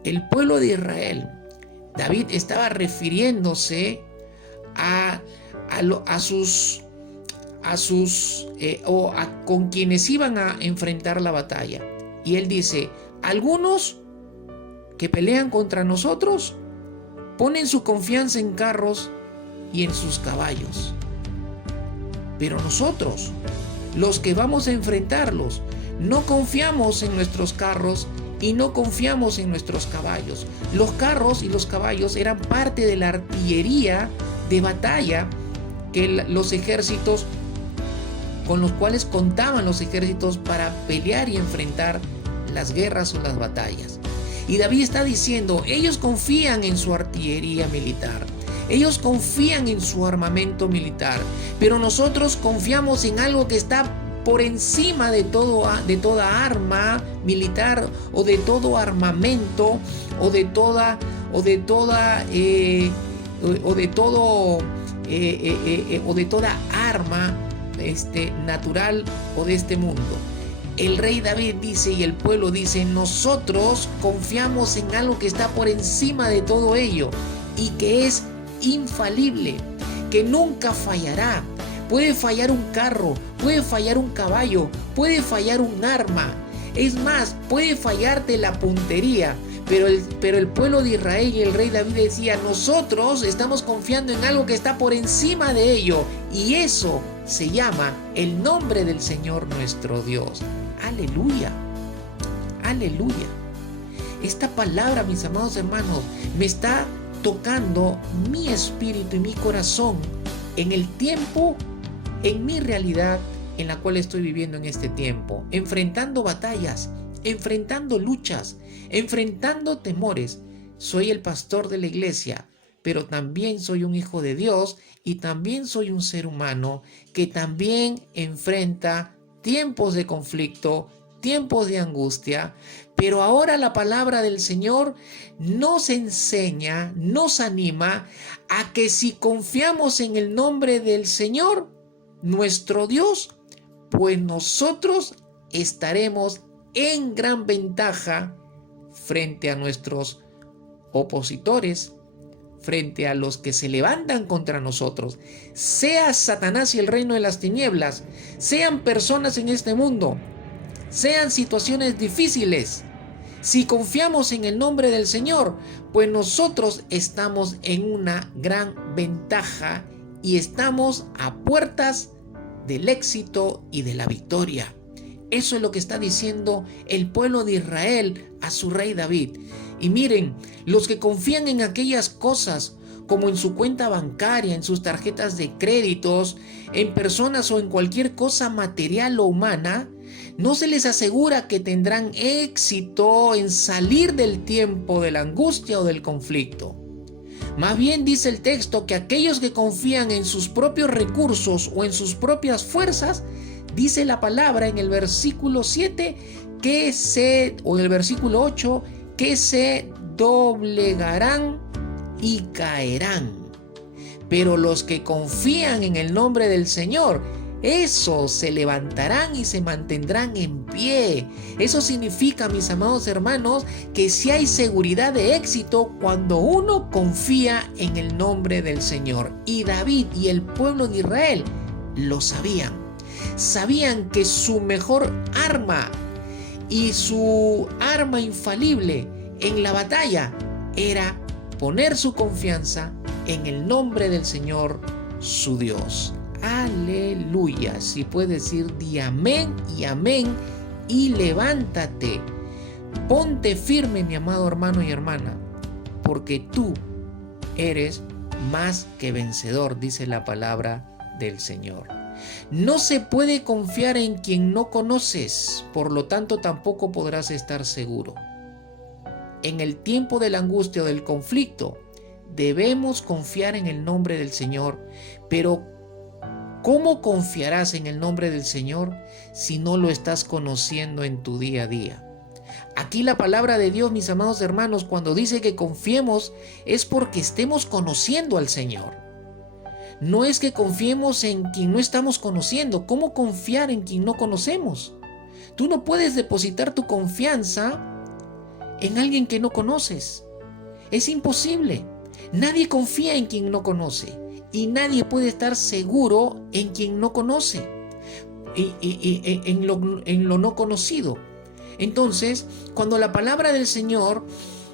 El pueblo de Israel, David estaba refiriéndose con quienes iban a enfrentar la batalla. Y él dice, algunos que pelean contra nosotros ponen su confianza en carros y en sus caballos. Pero nosotros, los que vamos a enfrentarlos, no confiamos en nuestros carros y no confiamos en nuestros caballos. Los carros y los caballos eran parte de la artillería de batalla que los ejércitos, con los cuales contaban los ejércitos para pelear y enfrentar las guerras o las batallas. Y David está diciendo, ellos confían en su artillería militar, ellos confían en su armamento militar, pero nosotros confiamos en algo que está por encima de toda arma militar o de todo armamento o de toda arma natural o de este mundo. El rey David dice y el pueblo dice, nosotros confiamos en algo que está por encima de todo ello y que es infalible, que nunca fallará. Puede fallar un carro, puede fallar un caballo, puede fallar un arma. Es más, puede fallarte la puntería. Pero el pueblo de Israel y el rey David decía, nosotros estamos confiando en algo que está por encima de ello. Y eso se llama el nombre del Señor nuestro Dios. Aleluya, aleluya. Esta palabra, mis amados hermanos, me está tocando mi espíritu y mi corazón en el tiempo, en mi realidad en la cual estoy viviendo en este tiempo, enfrentando batallas, enfrentando luchas, enfrentando temores. Soy el pastor de la iglesia, pero también soy un hijo de Dios y también soy un ser humano que también enfrenta tiempos de conflicto, tiempos de angustia. Pero ahora la palabra del Señor nos enseña, nos anima a que si confiamos en el nombre del Señor, nuestro Dios, pues nosotros estaremos en gran ventaja frente a nuestros opositores, frente a los que se levantan contra nosotros, sea Satanás y el reino de las tinieblas, sean personas en este mundo, sean situaciones difíciles, si confiamos en el nombre del Señor, pues nosotros estamos en una gran ventaja y estamos a puertas del éxito y de la victoria. Eso es lo que está diciendo el pueblo de Israel a su rey David. Y miren, los que confían en aquellas cosas, como en su cuenta bancaria, en sus tarjetas de créditos, en personas o en cualquier cosa material o humana, no se les asegura que tendrán éxito en salir del tiempo de la angustia o del conflicto. Más bien dice el texto que aquellos que confían en sus propios recursos o en sus propias fuerzas, dice la palabra en el versículo 7 o en el versículo 8, que se doblegarán y caerán. Pero los que confían en el nombre del Señor, esos se levantarán y se mantendrán en pie. Eso significa, mis amados hermanos, que si hay seguridad de éxito cuando uno confía en el nombre del Señor. Y David y el pueblo de Israel lo sabían. Sabían que su mejor arma y su arma infalible en la batalla era poner su confianza en el nombre del Señor, su Dios. Aleluya. Si puedes decir di amén y amén y levántate. Ponte firme, mi amado hermano y hermana, porque tú eres más que vencedor, dice la palabra del Señor. No se puede confiar en quien no conoces, por lo tanto tampoco podrás estar seguro. En el tiempo de la angustia o del conflicto, debemos confiar en el nombre del Señor, pero ¿cómo confiarás en el nombre del Señor si no lo estás conociendo en tu día a día? Aquí la palabra de Dios, mis amados hermanos, cuando dice que confiemos, es porque estemos conociendo al Señor. No es que confiemos en quien no estamos conociendo. ¿Cómo confiar en quien no conocemos? Tú no puedes depositar tu confianza en alguien que no conoces. Es imposible. Nadie confía en quien no conoce. Y nadie puede estar seguro en quien no conoce, en lo no conocido. Entonces, cuando la palabra del Señor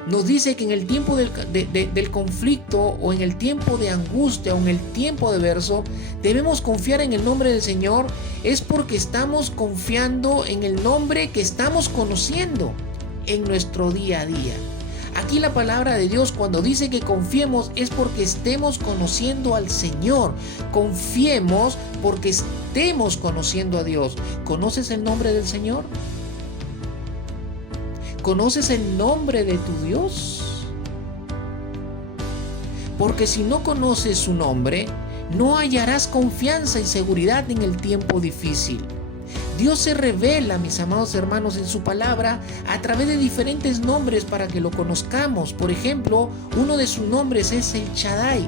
nos dice que en el tiempo del conflicto o en el tiempo de angustia o en el tiempo de verso debemos confiar en el nombre del Señor, es porque estamos confiando en el nombre que estamos conociendo en nuestro día a día. Aquí la palabra de Dios cuando dice que confiemos es porque estemos conociendo al Señor. Confiemos porque estemos conociendo a Dios. ¿Conoces el nombre del Señor? ¿Conoces el nombre de tu Dios? Porque si no conoces su nombre, no hallarás confianza y seguridad en el tiempo difícil. Dios se revela, mis amados hermanos, en su palabra a través de diferentes nombres para que lo conozcamos. Por ejemplo, uno de sus nombres es el Shaddai,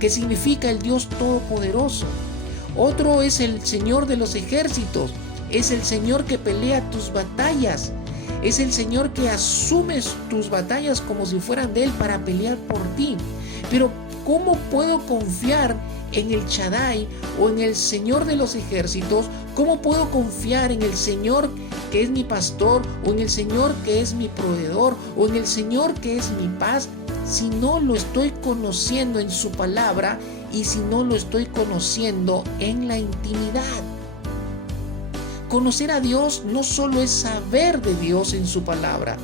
que significa el Dios Todopoderoso. Otro es el Señor de los ejércitos, es el Señor que pelea tus batallas. Es el Señor que asume tus batallas como si fueran de Él para pelear por ti. Pero ¿cómo puedo confiar en el Shaddai o en el Señor de los ejércitos? ¿Cómo puedo confiar en el Señor que es mi pastor o en el Señor que es mi proveedor o en el Señor que es mi paz si no lo estoy conociendo en su palabra y si no lo estoy conociendo en la intimidad? Conocer a Dios no solo es saber de Dios en su palabra,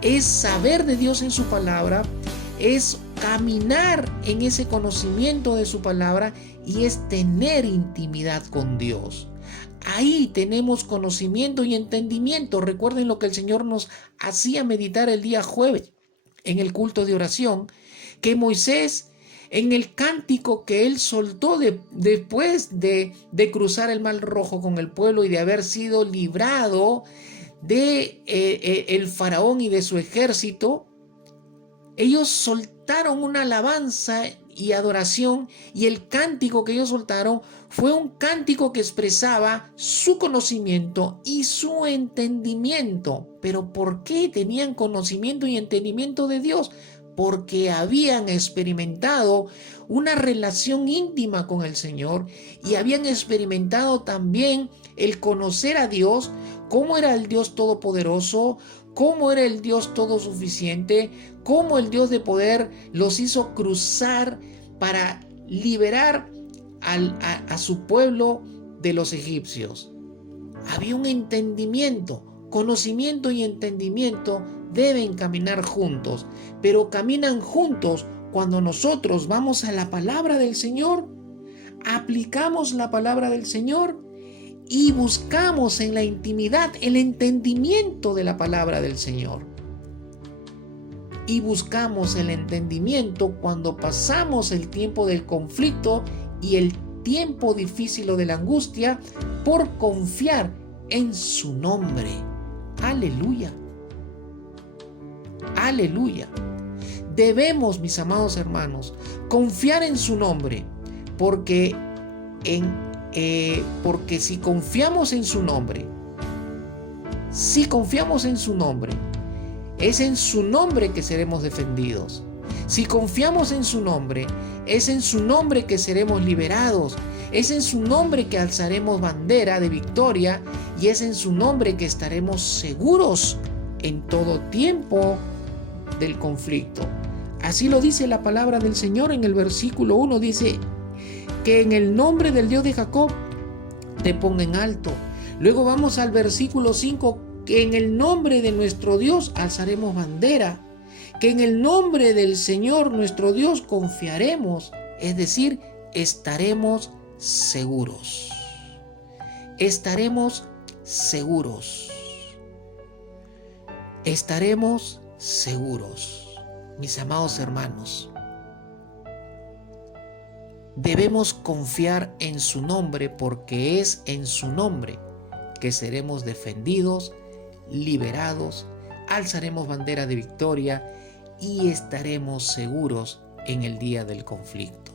es saber de Dios en su palabra, es caminar en ese conocimiento de su palabra y es tener intimidad con Dios. Ahí tenemos conocimiento y entendimiento. Recuerden lo que el Señor nos hacía meditar el día jueves en el culto de oración, que Moisés, en el cántico que él soltó después de cruzar el Mar Rojo con el pueblo y de haber sido librado de el faraón y de su ejército, ellos soltaron una alabanza y adoración, y el cántico que ellos soltaron fue un cántico que expresaba su conocimiento y su entendimiento. ¿Pero por qué tenían conocimiento y entendimiento de Dios? porque habían experimentado una relación íntima con el Señor y habían experimentado también el conocer a Dios, cómo era el Dios todopoderoso, cómo era el Dios todosuficiente, cómo el Dios de poder los hizo cruzar para liberar a su pueblo de los egipcios. Había un entendimiento. Conocimiento y entendimiento deben caminar juntos, pero caminan juntos cuando nosotros vamos a la palabra del Señor, aplicamos la palabra del Señor y buscamos en la intimidad el entendimiento de la palabra del Señor. Y buscamos el entendimiento cuando pasamos el tiempo del conflicto y el tiempo difícil o de la angustia por confiar en su nombre. Aleluya. Aleluya. Debemos, mis amados hermanos, confiar en su nombre, porque si confiamos en su nombre, es en su nombre que seremos defendidos. Si confiamos en su nombre, es en su nombre que seremos liberados. Es en su nombre que alzaremos bandera de victoria y es en su nombre que estaremos seguros en todo tiempo del conflicto. Así lo dice la palabra del Señor en el versículo 1. Dice que en el nombre del Dios de Jacob te ponga en alto. Luego vamos al versículo 5, que en el nombre de nuestro Dios alzaremos bandera, que en el nombre del Señor nuestro Dios confiaremos, es decir, estaremos seguros. Estaremos seguros. Estaremos seguros. Mis amados hermanos, debemos confiar en su nombre, porque es en su nombre que seremos defendidos, liberados, alzaremos bandera de victoria y estaremos seguros en el día del conflicto.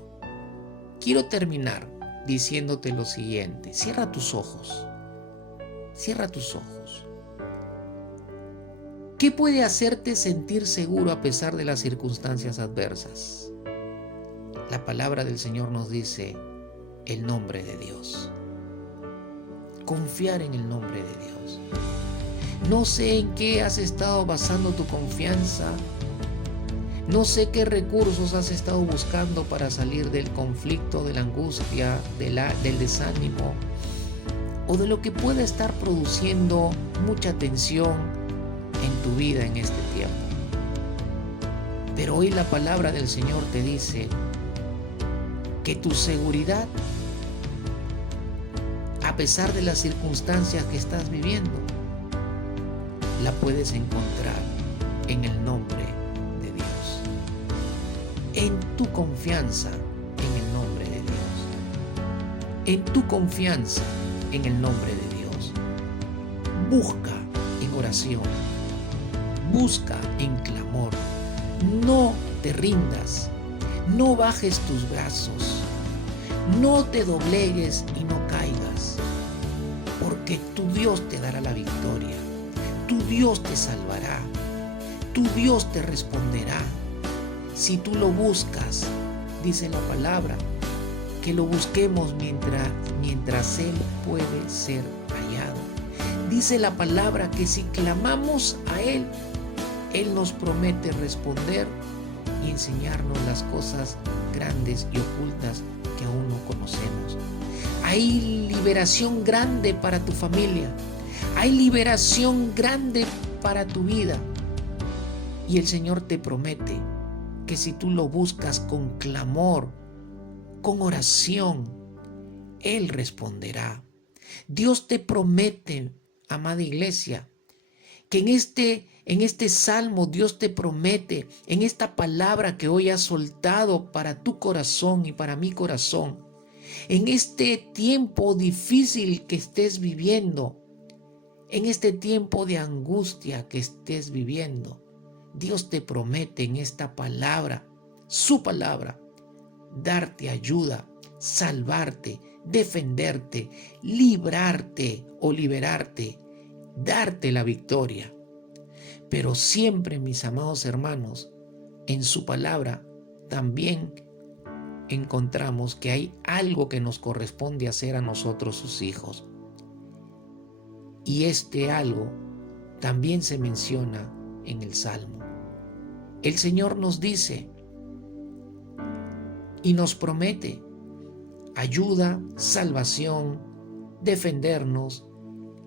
Quiero terminar diciéndote lo siguiente. Cierra tus ojos. Cierra tus ojos. ¿Qué puede hacerte sentir seguro a pesar de las circunstancias adversas? La palabra del Señor nos dice el nombre de Dios. Confiar en el nombre de Dios. No sé en qué has estado basando tu confianza. No sé qué recursos has estado buscando para salir del conflicto, de la angustia, del desánimo o de lo que pueda estar produciendo mucha tensión en tu vida en este tiempo. Pero hoy la palabra del Señor te dice que tu seguridad, a pesar de las circunstancias que estás viviendo, la puedes encontrar en el nombre de Dios. En tu confianza en el nombre de Dios. En tu confianza en el nombre de Dios. Busca en oración. Busca en clamor. No te rindas. No bajes tus brazos. No te doblegues y no caigas. Porque tu Dios te dará la victoria. Tu Dios te salvará. Tu Dios te responderá. Si tú lo buscas, dice la palabra, que lo busquemos mientras Él puede ser hallado. Dice la palabra que si clamamos a Él, Él nos promete responder y enseñarnos las cosas grandes y ocultas que aún no conocemos. Hay liberación grande para tu familia. Hay liberación grande para tu vida. Y el Señor te promete que si tú lo buscas con clamor, con oración, Él responderá. Dios te promete, amada iglesia, que en este salmo Dios te promete, en esta palabra que hoy has soltado para tu corazón y para mi corazón, en este tiempo difícil que estés viviendo, en este tiempo de angustia que estés viviendo, Dios te promete en esta palabra, su palabra, darte ayuda, salvarte, defenderte, librarte o liberarte, darte la victoria. Pero siempre, mis amados hermanos, en su palabra también encontramos que hay algo que nos corresponde hacer a nosotros sus hijos. Y este algo también se menciona en el Salmo. El Señor nos dice y nos promete ayuda, salvación, defendernos,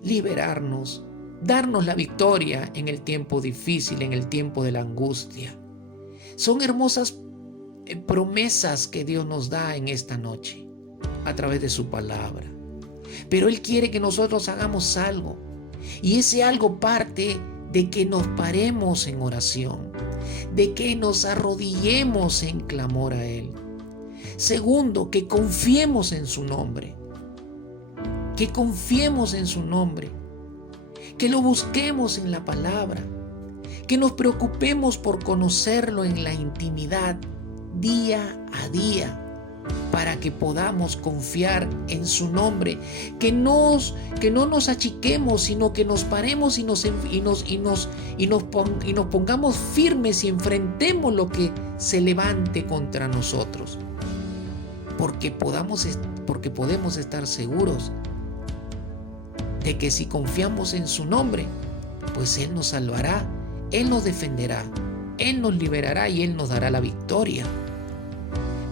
liberarnos, darnos la victoria en el tiempo difícil, en el tiempo de la angustia. Son hermosas promesas que Dios nos da en esta noche a través de su palabra. Pero Él quiere que nosotros hagamos algo. Y ese algo parte de que nos paremos en oración, de que nos arrodillemos en clamor a Él. Segundo, que confiemos en su nombre. Que confiemos en su nombre. Que lo busquemos en la palabra. Que nos preocupemos por conocerlo en la intimidad día a día, para que podamos confiar en su nombre, que no nos achiquemos, sino que nos paremos y nos pongamos firmes y enfrentemos lo que se levante contra nosotros, porque podemos estar seguros de que si confiamos en su nombre, pues Él nos salvará, Él nos defenderá, Él nos liberará y Él nos dará la victoria.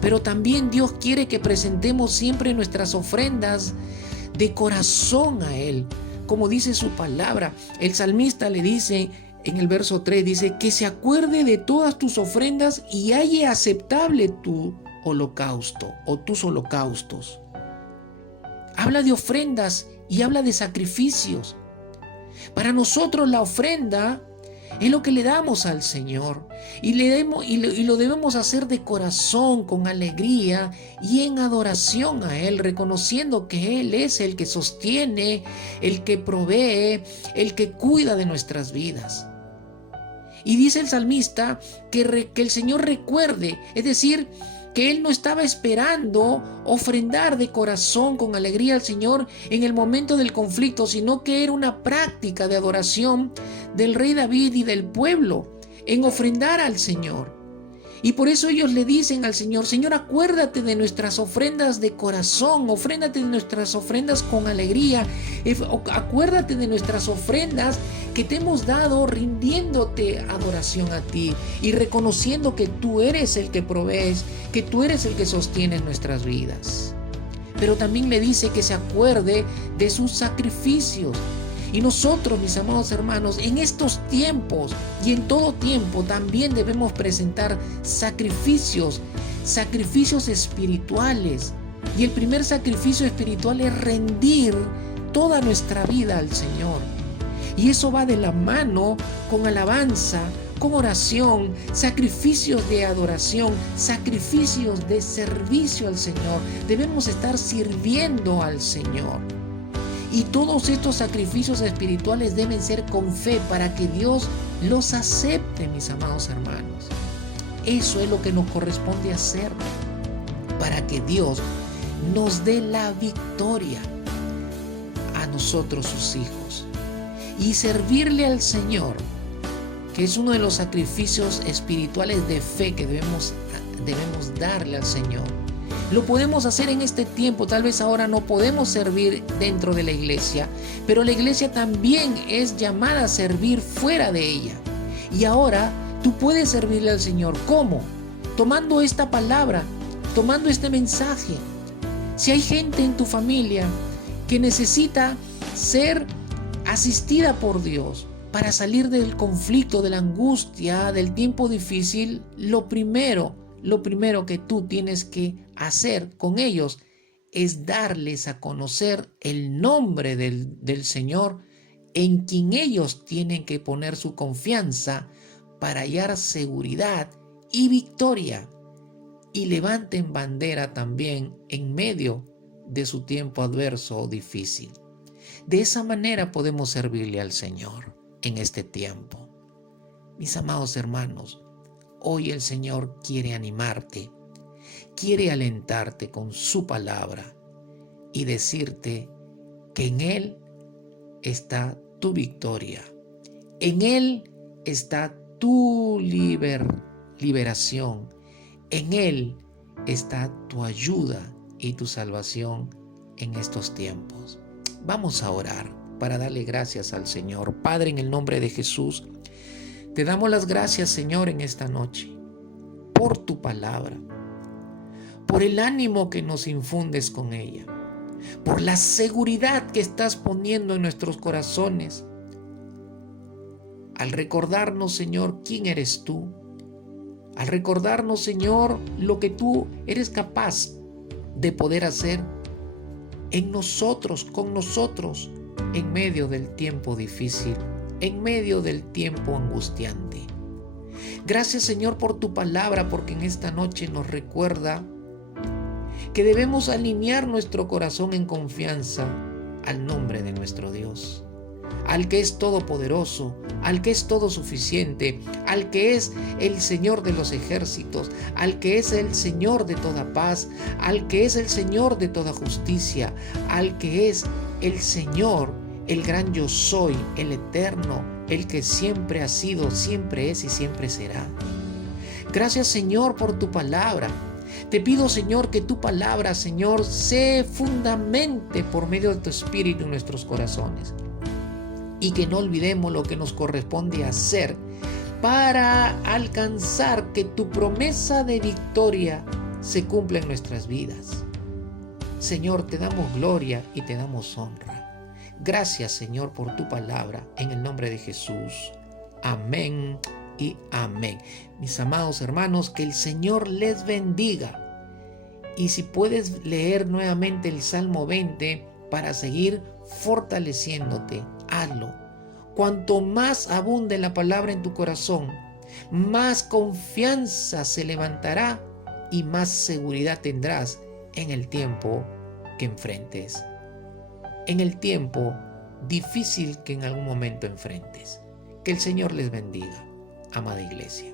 Pero también Dios quiere que presentemos siempre nuestras ofrendas de corazón a Él. Como dice su palabra, el salmista le dice en el verso 3, dice, que se acuerde de todas tus ofrendas y halle aceptable tu holocausto o tus holocaustos. Habla de ofrendas y habla de sacrificios. Para nosotros la ofrenda es lo que le damos al Señor y lo debemos hacer de corazón, con alegría y en adoración a Él, reconociendo que Él es el que sostiene, el que provee, el que cuida de nuestras vidas. Y dice el salmista que el Señor recuerde, es decir, que Él no estaba esperando ofrendar de corazón con alegría al Señor en el momento del conflicto, sino que era una práctica de adoración del rey David y del pueblo en ofrendar al Señor. Y por eso ellos le dicen al Señor, Señor, acuérdate de nuestras ofrendas de corazón, ofréndate de nuestras ofrendas con alegría, acuérdate de nuestras ofrendas que te hemos dado rindiéndote adoración a ti y reconociendo que tú eres el que provees, que tú eres el que sostiene nuestras vidas. Pero también le dice que se acuerde de sus sacrificios. Y nosotros, mis amados hermanos, en estos tiempos y en todo tiempo también debemos presentar sacrificios espirituales. Y el primer sacrificio espiritual es rendir toda nuestra vida al Señor. Y eso va de la mano con alabanza, con oración, sacrificios de adoración, sacrificios de servicio al Señor. Debemos estar sirviendo al Señor. Y todos estos sacrificios espirituales deben ser con fe para que Dios los acepte, mis amados hermanos. Eso es lo que nos corresponde hacer para que Dios nos dé la victoria a nosotros, sus hijos. Y servirle al Señor, que es uno de los sacrificios espirituales de fe que debemos darle al Señor. Lo podemos hacer en este tiempo. Tal vez ahora no podemos servir dentro de la iglesia, pero la iglesia también es llamada a servir fuera de ella. Y ahora tú puedes servirle al Señor. ¿Cómo? Tomando esta palabra, tomando este mensaje. Si hay gente en tu familia que necesita ser asistida por Dios para salir del conflicto, de la angustia, del tiempo difícil, lo primero que tú tienes que hacer con ellos es darles a conocer el nombre del Señor, en quien ellos tienen que poner su confianza para hallar seguridad y victoria, y levanten bandera también en medio de su tiempo adverso o difícil. De esa manera podemos servirle al Señor en este tiempo. Mis amados hermanos, hoy el Señor quiere animarte, quiere alentarte con su palabra y decirte que en Él está tu victoria, en Él está tu libertad. liberación. En Él está tu ayuda y tu salvación en estos tiempos. Vamos a orar para darle gracias al Señor. Padre, en el nombre de Jesús, te damos las gracias, Señor, en esta noche, por tu palabra, por el ánimo que nos infundes con ella, por la seguridad que estás poniendo en nuestros corazones, al recordarnos, Señor, quién eres tú, al recordarnos, Señor, lo que tú eres capaz de poder hacer en nosotros, con nosotros, en medio del tiempo difícil, en medio del tiempo angustiante. Gracias, Señor, por tu palabra, porque en esta noche nos recuerda que debemos alinear nuestro corazón en confianza al nombre de nuestro Dios, al que es todopoderoso, al que es todo suficiente, al que es el Señor de los ejércitos, al que es el Señor de toda paz, al que es el Señor de toda justicia, al que es el Señor, el gran yo soy, el eterno, el que siempre ha sido, siempre es y siempre será. Gracias, Señor, por tu palabra. Te pido, Señor, que tu palabra, Señor, se fundamente por medio de tu Espíritu en nuestros corazones. Y que no olvidemos lo que nos corresponde hacer para alcanzar que tu promesa de victoria se cumpla en nuestras vidas. Señor, te damos gloria y te damos honra. Gracias, Señor, por tu palabra, en el nombre de Jesús. Amén y amén. Mis amados hermanos, que el Señor les bendiga. Y si puedes leer nuevamente el Salmo 20 para seguir fortaleciéndote, hazlo. Cuanto más abunde la palabra en tu corazón, más confianza se levantará y más seguridad tendrás en el tiempo que enfrentes, en el tiempo difícil que en algún momento enfrentes. Que el Señor les bendiga, amada iglesia.